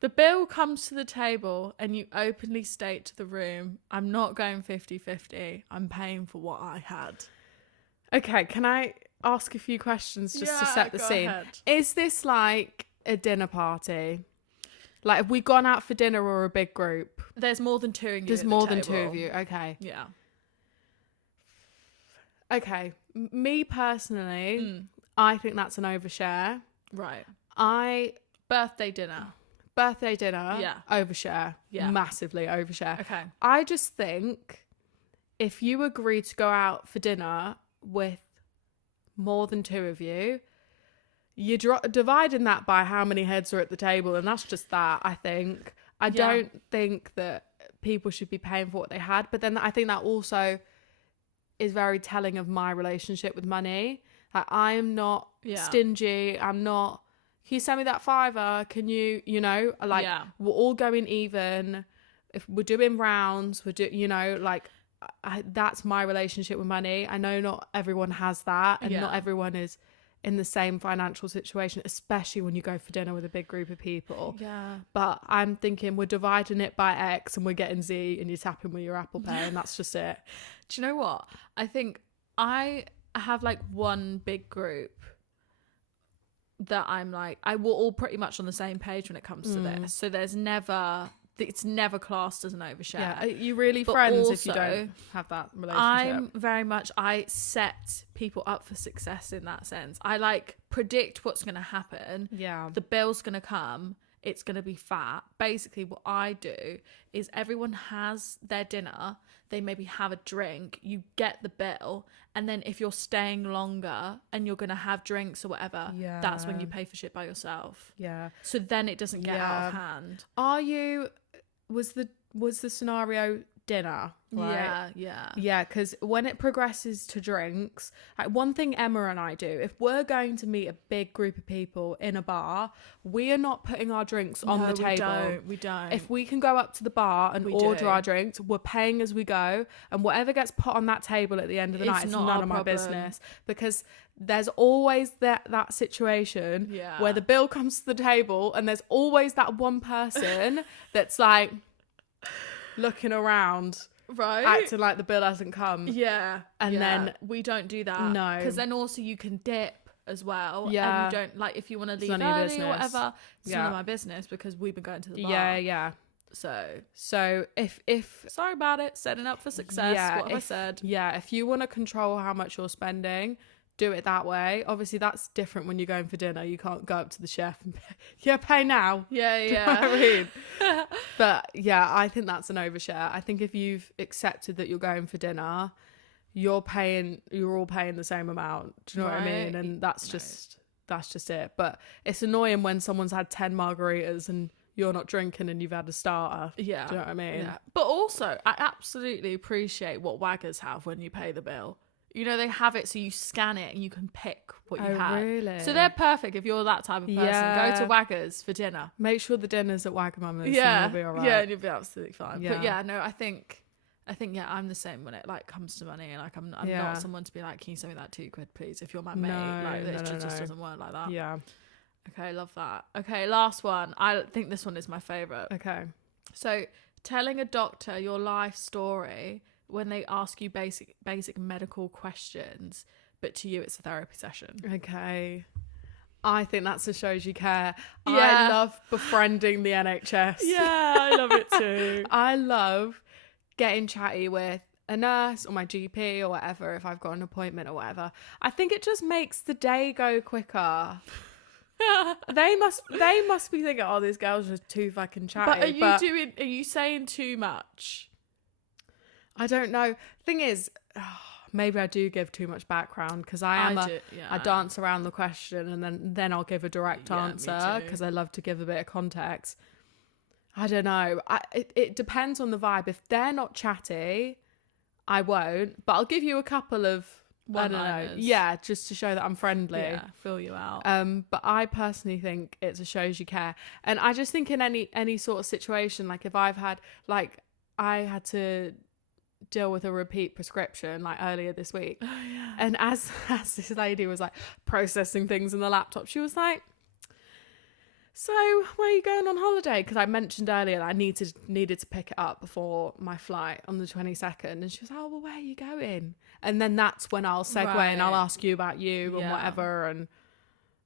the bill comes to the table and you openly state to the room, I'm not going 50-50. I'm paying for what I had. Okay, can I ask a few questions just to set the scene? Ahead. Is this like a dinner party? Like, have we gone out for dinner or a big group? There's more than two of you. There's more than two of you. Okay. Yeah. Okay. Me personally, I think that's an overshare. Right. Birthday dinner. Yeah. Overshare. Yeah. Massively overshare. Okay. I just think if you agree to go out for dinner with more than two of you, you're dividing that by how many heads are at the table, and that's just that. I think I don't think that people should be paying for what they had, but then I think that also is very telling of my relationship with money. Like, I am not stingy. I'm not, can you send me that $5? Can you we're all going even. If we're doing rounds, that's my relationship with money. I know not everyone has that, and not everyone is in the same financial situation, especially when you go for dinner with a big group of people. Yeah. But I'm thinking we're dividing it by X and we're getting Z and you're tapping with your Apple Pay and that's just it. Do you know what? I think I have like one big group that I'm like, we're all pretty much on the same page when it comes to this. So it's never classed as an overshare. Yeah. Are you really friends if you don't have that relationship? I set people up for success in that sense. I like predict what's going to happen. Yeah. The bill's going to come. It's going to be fat. Basically, what I do is everyone has their dinner. They maybe have a drink. You get the bill. And then if you're staying longer and you're going to have drinks or whatever, that's when you pay for shit by yourself. Yeah. So then it doesn't get out of hand. Was the scenario dinner, right? Yeah, because when it progresses to drinks, like one thing Emma and I do, if we're going to meet a big group of people in a bar, we are not putting our drinks on the table. We don't. If we can go up to the bar and order our drinks, we're paying as we go, and whatever gets put on that table at the end of the night is none of my business, because there's always that situation where the bill comes to the table and there's always that one person that's like looking around, right, acting like the bill hasn't come. And then we don't do that. No, because then also you can dip as well. And you don't, like, if you want to leave early or whatever, it's none of my business because we've been going to the bar. So if sorry about it, setting up for success. What have I said? If you want to control how much you're spending, do it that way. Obviously that's different when you're going for dinner. You can't go up to the chef and pay now. Do you know what I mean? But I think that's an overshare. I think if you've accepted that you're going for dinner, you're all paying the same amount. Do you know what I mean? And that's just that's just it. But it's annoying when someone's had 10 margaritas and you're not drinking and you've had a starter. Yeah. Do you know what I mean? Yeah. But also, I absolutely appreciate what waggers have when you pay the bill. You know, they have it so you scan it and you can pick what you had. Really? So they're perfect if you're that type of person. Yeah. Go to Waggers for dinner. Make sure the dinner's at Wagamama's Yeah. and you'll be all right. Yeah, and you'll be absolutely fine. Yeah. But yeah, no, I think yeah, I'm the same when it like comes to money. Like I'm not someone to be like, can you send me that £2, please? If you're my mate, like it just doesn't work like that. Yeah. Okay, love that. Okay, last one. I think this one is my favourite. Okay. So telling a doctor your life story when they ask you basic medical questions, but to you it's a therapy session. Okay. I think that's a shows you care. Yeah. I love befriending the NHS. Yeah, I love it too. I love getting chatty with a nurse or my GP or whatever if I've got an appointment or whatever. I think it just makes the day go quicker. They must be thinking, oh, these girls are too fucking chatty. But are you saying too much? I don't know. Thing is, maybe I do give too much background because I dance around the question and then I'll give a direct answer because I love to give a bit of context. I don't know. It depends on the vibe. If they're not chatty, I won't. But I'll give you a couple of I don't know. Yeah, just to show that I'm friendly. Yeah, fill you out. But I personally think it's a shows you care. And I just think in any sort of situation, like if I've had, like I had to deal with a repeat prescription like earlier this week. Oh, yeah. And as this lady was like processing things in the laptop, she was like, so where are you going on holiday? Because I mentioned earlier that I needed to pick it up before my flight on the 22nd. And she was like, oh, well, where are you going? And then that's when I'll segue and I'll ask you about you and whatever. And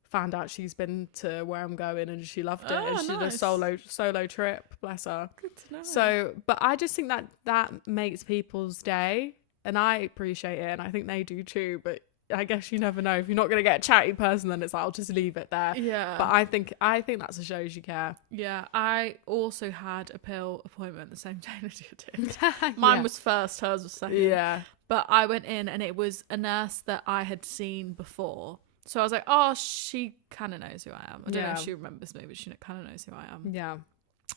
found out she's been to where I'm going and she loved it. And she did a solo trip, bless her. Good to know. So, but I just think that makes people's day. And I appreciate it. And I think they do too. But I guess you never know. If you're not going to get a chatty person, then it's like, I'll just leave it there. Yeah. But I think that's a shows you care. Yeah. I also had a pill appointment the same day that you did. Mine was first, hers was second. Yeah. But I went in and it was a nurse that I had seen before. So I was like, oh, she kind of knows who I am. I don't know if she remembers me, but she kind of knows who I am. Yeah.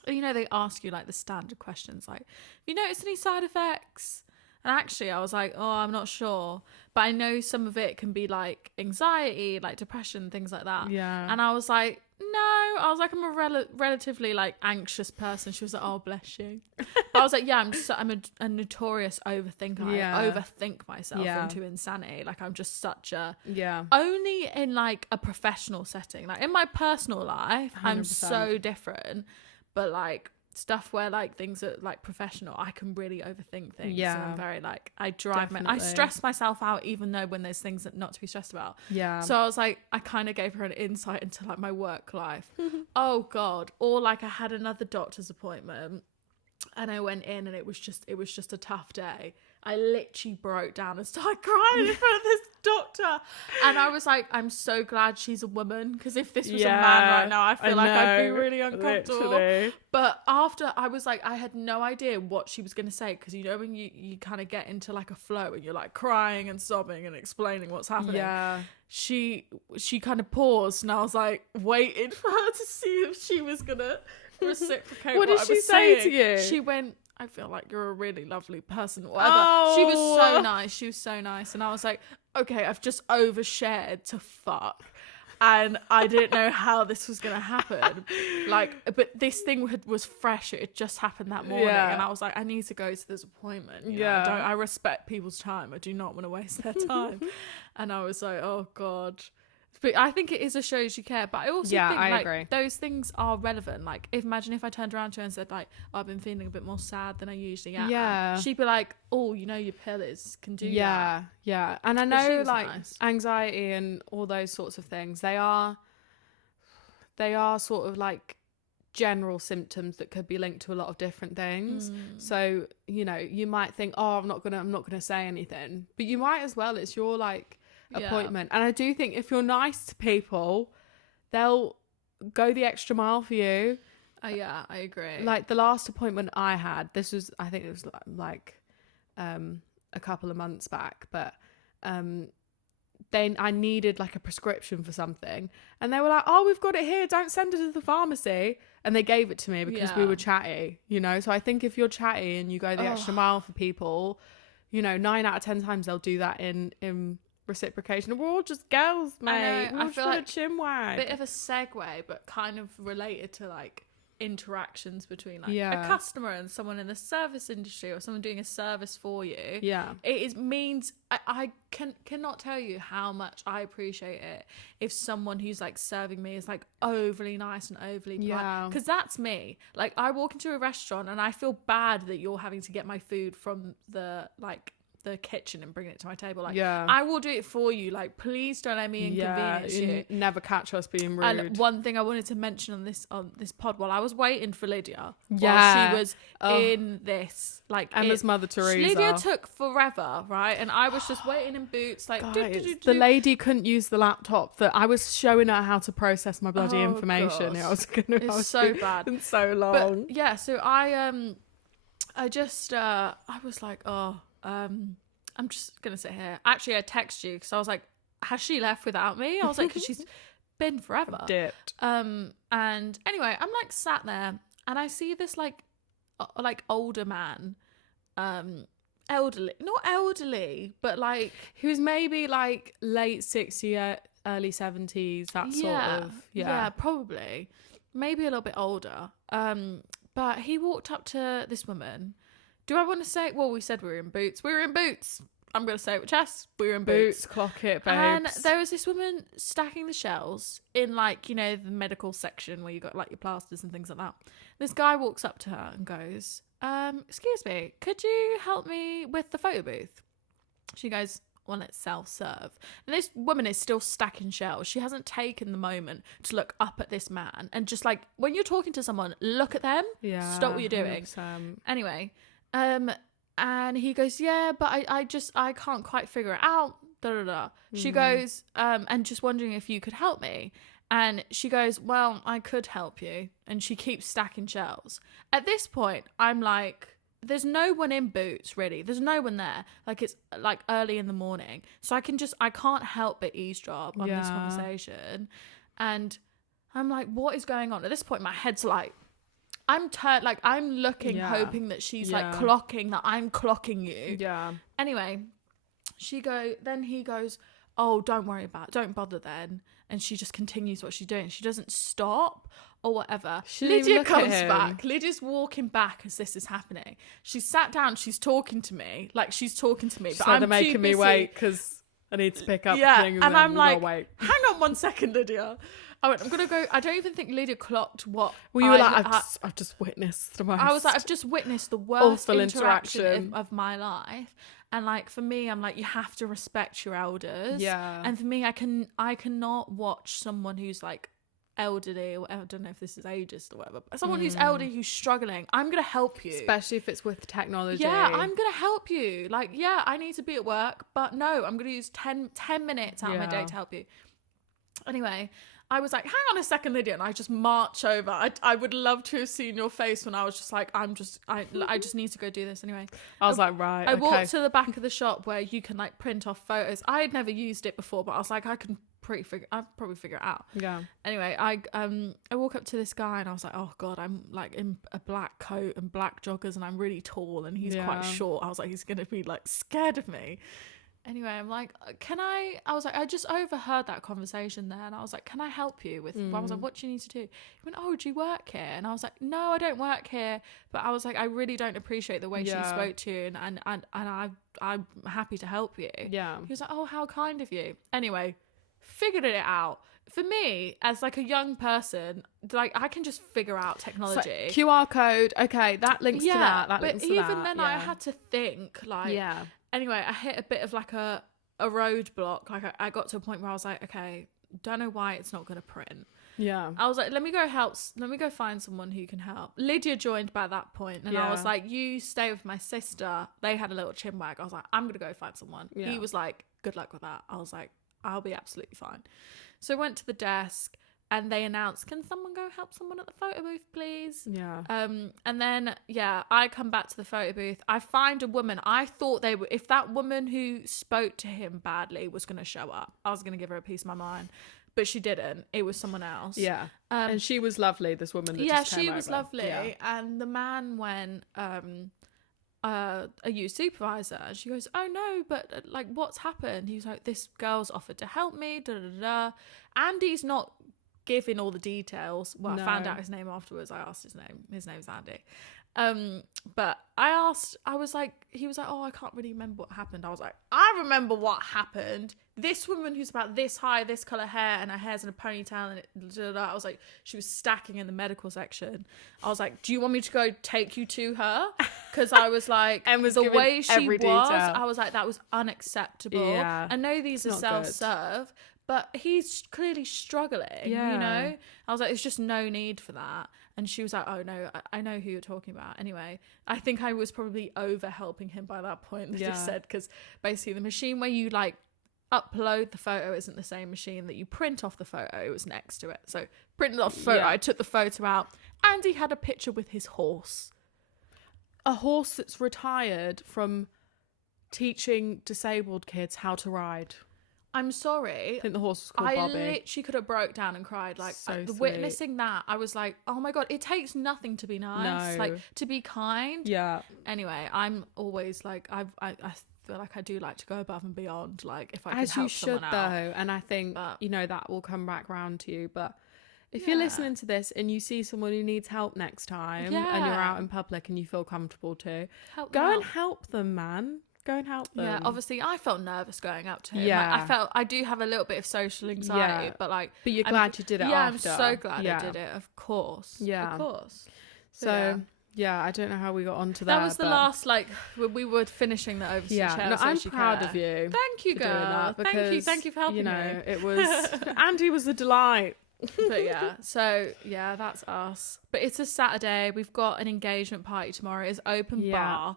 And, you know, they ask you like the standard questions like, have you noticed any side effects? And actually I was like, oh, I'm not sure. But I know some of it can be like anxiety, like depression, things like that. Yeah. And I was like, no. I was like, I'm a relatively like anxious person. She was like, oh, bless you. But I was like, yeah, I'm a notorious overthinker. Yeah. I overthink myself into insanity. Like I'm just such a... Yeah. Only in like a professional setting. Like in my personal life, 100%. I'm so different. But like... stuff where like things are like professional, I can really overthink things. And I'm very like I stress myself out even though when there's things that not to be stressed about. So I was like, I kind of gave her an insight into like my work life. Oh god. Or like I had another doctor's appointment and I went in and it was just a tough day. I literally broke down and started crying in front of this doctor. And I was like, I'm so glad she's a woman, because if this was a man right now, I feel like I'd be really uncomfortable. Literally. But after, I was like, I had no idea what she was going to say, because you know when you kind of get into like a flow and you're like crying and sobbing and explaining what's happening. Yeah. She kind of paused and I was like waiting for her to see if she was going to reciprocate what did she say to you? She went, I feel like you're a really lovely person or whatever. Oh. She was so nice. And I was like, okay, I've just overshared to fuck. And I didn't know how this was going to happen. Like, but this thing was fresh. It had just happened that morning. Yeah. And I was like, I need to go to this appointment. You know, I respect people's time. I do not want to waste their time. And I was like, oh God. But I think it is a shows you care. But I also think like agree. Those things are relevant. Like, imagine if I turned around to her and said like, oh, I've been feeling a bit more sad than I usually am. Yeah. She'd be like, oh, you know, your pills can do that. Yeah. And I know like anxiety and all those sorts of things, they are sort of like general symptoms that could be linked to a lot of different things. So, you know, you might think, oh, I'm not gonna say anything. But you might as well. It's your like appointment. And I do think if you're nice to people, they'll go the extra mile for you. Yeah, I agree. Like the last appointment I had, I think it was like a couple of months back, but I needed like a prescription for something, and they were like, oh, we've got it here, don't send it to the pharmacy, and they gave it to me because we were chatty, you know. So I think if you're chatty and you go the extra mile for people, you know, 9 out of 10 times they'll do that in reciprocation. We're all just girls, mate. I feel like a chin wag. Bit of a segue, but kind of related to like interactions between like a customer and someone in the service industry, or someone doing a service for you. It means I cannot tell you how much I appreciate it if someone who's like serving me is like overly nice and overly polite, because that's me. Like, I walk into a restaurant and I feel bad that you're having to get my food from the kitchen and bring it to my table. Like, I will do it for you. Like, please don't let me inconvenience you. Never catch us being rude. And one thing I wanted to mention on this pod, while I was waiting for Lydia, while she was in this, like, Emma's mother Teresa, Lydia took forever, right? And I was just waiting in Boots, like, the lady couldn't use the laptop that I was showing her how to process my bloody information. Gosh. I was gonna. It's so bad. And so long. But yeah, so I was like, I'm just gonna sit here. Actually, I text you because I was like, has she left without me? I was like, because she's been forever. Dipped. And anyway, I'm like sat there and I see this like older man, elderly, not elderly, but like, who's maybe like late 60s, early 70s, that sort of. Yeah, probably, maybe a little bit older. But he walked up to this woman. Do I want to say? Well, we said we were in Boots. We were in Boots. I'm going to say it with chest. We were in Boots. Clock it, babes. And there was this woman stacking the shelves in, like, you know, the medical section where you got like your plasters and things like that. This guy walks up to her and goes, excuse me, could you help me with the photo booth? She goes, well, it's self-serve. And this woman is still stacking shelves. She hasn't taken the moment to look up at this man and just, like, when you're talking to someone, look at them. Yeah. Stop what you're doing. 100%. Anyway, and he goes, yeah, but I can't quite figure it out. Da, da, da. She goes, and just wondering if you could help me. And she goes, well, I could help you. And she keeps stacking shelves. At this point, I'm like, there's no one in Boots, really. There's no one there. Like, it's like early in the morning. So I can't help but eavesdrop on this conversation. And I'm like, what is going on? At this point, my head's like, I'm looking, hoping that she's like clocking that I'm clocking you. Yeah. Anyway, then he goes, oh, don't worry about it. Don't bother then. And she just continues what she's doing. She doesn't stop or whatever. Lydia comes back. Lydia's walking back as this is happening. She's sat down. She's talking to me. Like, she's talking to me. But I'm making me wait because I need to pick up things. And I'm like, hang on 1 second, Lydia. I went, I'm going to go. I don't even think Lydia clocked what. Well, you were like, I've just witnessed the most. I was like, I've just witnessed the worst interaction of my life. And like, for me, I'm like, you have to respect your elders. Yeah. And for me, I cannot watch someone who's like elderly, or I don't know if this is ageist or whatever, but someone who's elderly, who's struggling. I'm going to help you. Especially if it's with technology. Yeah, I'm going to help you. Like, yeah, I need to be at work, but no, I'm going to use 10 minutes out of my day to help you. Anyway, I was like, hang on a second, Lydia, and I just march over. I would love to have seen your face when I was just like, I just need to go do this anyway. I was like, right, I walked to the back of the shop where you can like print off photos. I had never used it before, but I was like, I'll probably figure it out. Yeah. Anyway, I walk up to this guy and I was like, oh God, I'm like in a black coat and black joggers and I'm really tall and he's quite short. I was like, he's going to be like scared of me. Anyway, I'm like, I was like, I just overheard that conversation there. And I was like, can I help you with, I was like, what do you need to do? He went, oh, do you work here? And I was like, no, I don't work here. But I was like, I really don't appreciate the way she spoke to you. And I'm happy to help you. Yeah. He was like, oh, how kind of you. Anyway, figured it out. For me, as like a young person, like I can just figure out technology. So, QR code, okay, that links to that. That links to that. But even then, I had to think like, Anyway, I hit a bit of like a roadblock. Like I got to a point where I was like, okay, don't know why it's not going to print. Yeah. I was like, let me go find someone who can help. Lydia joined by that point, and I was like, you stay with my sister. They had a little chin wag. I was like, I'm going to go find someone. Yeah. He was like, good luck with that. I was like, I'll be absolutely fine. So I went to the desk. and they announced, can someone go help someone at the photo booth, please? Yeah. And then, I come back to the photo booth. I find a woman. I thought they would, if that woman who spoke to him badly was going to show up, I was going to give her a piece of my mind. But she didn't. It was someone else. Yeah. And she was lovely, this woman that just came she was over. lovely. Yeah. And the man went, are you supervisor? And she goes, oh no, but like, what's happened? He was like, this girl's offered to help me, da da da. Andy's not giving all the details. Well, no. I found out his name afterwards. I asked his name. His name's Andy. But he was like, oh, I can't really remember what happened. I was like, I remember what happened. This woman who's about this high, this colour hair, and her hair's in a ponytail, and I was like, she was stacking in the medical section. I was like, do you want me to go take you to her? Because I was like, and was the way she was, I was like, that was unacceptable. Yeah. I know these are self-serve, but he's clearly struggling, you know? I was like, there's just no need for that. And she was like, oh no, I know who you're talking about. Anyway, I think I was probably over helping him by that point, they just said, because basically the machine where you like upload the photo isn't the same machine that you print off the photo. It was next to it. So printed off the photo, I took the photo out. Andy had a picture with his horse. A horse that's retired from teaching disabled kids how to ride. I'm sorry. I think the horse was called Bobby. I literally could have broke down and cried. Like, witnessing that, I was like, oh my God, it takes nothing to be nice. No. Like, to be kind. Yeah. Anyway, I'm always like, I feel like I do like to go above and beyond. Like, if I can help someone out. As you should, though. And I think, that will come back round to you. But if you're listening to this and you see someone who needs help next time and you're out in public and you feel comfortable to, go and help them, man. Go and help them. Yeah, obviously I felt nervous going up to him. Yeah. Like, I do have a little bit of social anxiety, but you're glad you did it after. Yeah, I'm so glad I did it, of course. Yeah. Of course. So, I don't know how we got onto that. That was the last, we were finishing the overseas chair. No, I'm proud of you. Thank you, girl. Thank you for helping me. It was, Andy was a delight. But that's us. But it's a Saturday. We've got an engagement party tomorrow. It's open bar,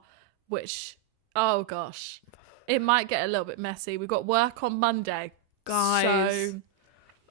which... oh gosh, it might get a little bit messy. We've got work on Monday, guys.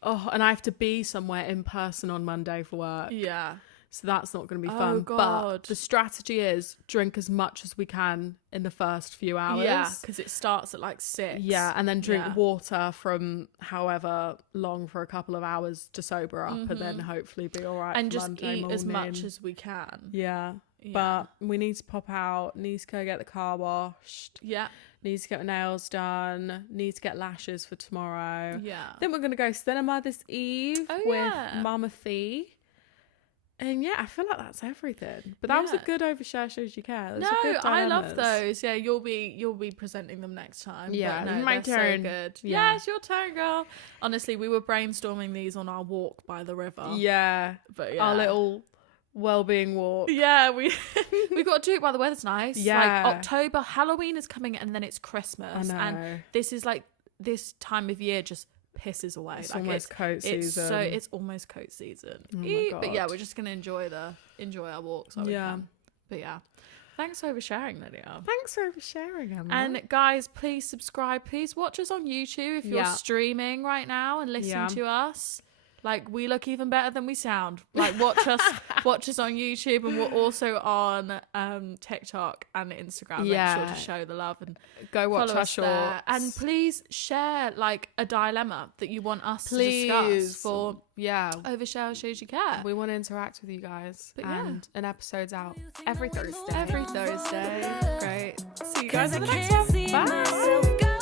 And I have to be somewhere in person on Monday for work. Yeah. So that's not going to be fun. Oh God. But the strategy is drink as much as we can in the first few hours. Yeah, because it starts at 6. Yeah, and then drink water from however long for a couple of hours to sober up, and then hopefully be all right. And for just Monday eat morning. as much as we can. Yeah. But we need to pop out, need to go get the car washed. Yeah. Need to get nails done. Need to get lashes for tomorrow. Yeah. Then we're going to go cinema this eve with Mama Fee. And I feel like that's everything. But that was a good Overshare Shows You Care. No, I love those. Yeah, you'll be presenting them next time. Yeah, no, my turn. So good. Yeah, it's your turn, girl. Honestly, we were brainstorming these on our walk by the river. Yeah, but our little well-being walk. Yeah, we got to do it while the weather's nice. Yeah, October, Halloween is coming, and then it's Christmas. I know. And this is this time of year just pisses away. It's almost coat season. It's almost coat season. Oh my God. But we're just gonna enjoy our walks. But thanks for oversharing, Lydia. Thanks for oversharing, Emma. And guys, please subscribe. Please watch us on YouTube if you're streaming right now and listening to us. We look even better than we sound. Watch us on YouTube, and we're also on TikTok and Instagram. Make sure to show the love and go watch our shorts. And please share a dilemma that you want us to discuss for Overshare Shows You Care. We want to interact with you guys. But and an episode's out every Thursday. Every Thursday. Great. See you guys in the next one. Bye.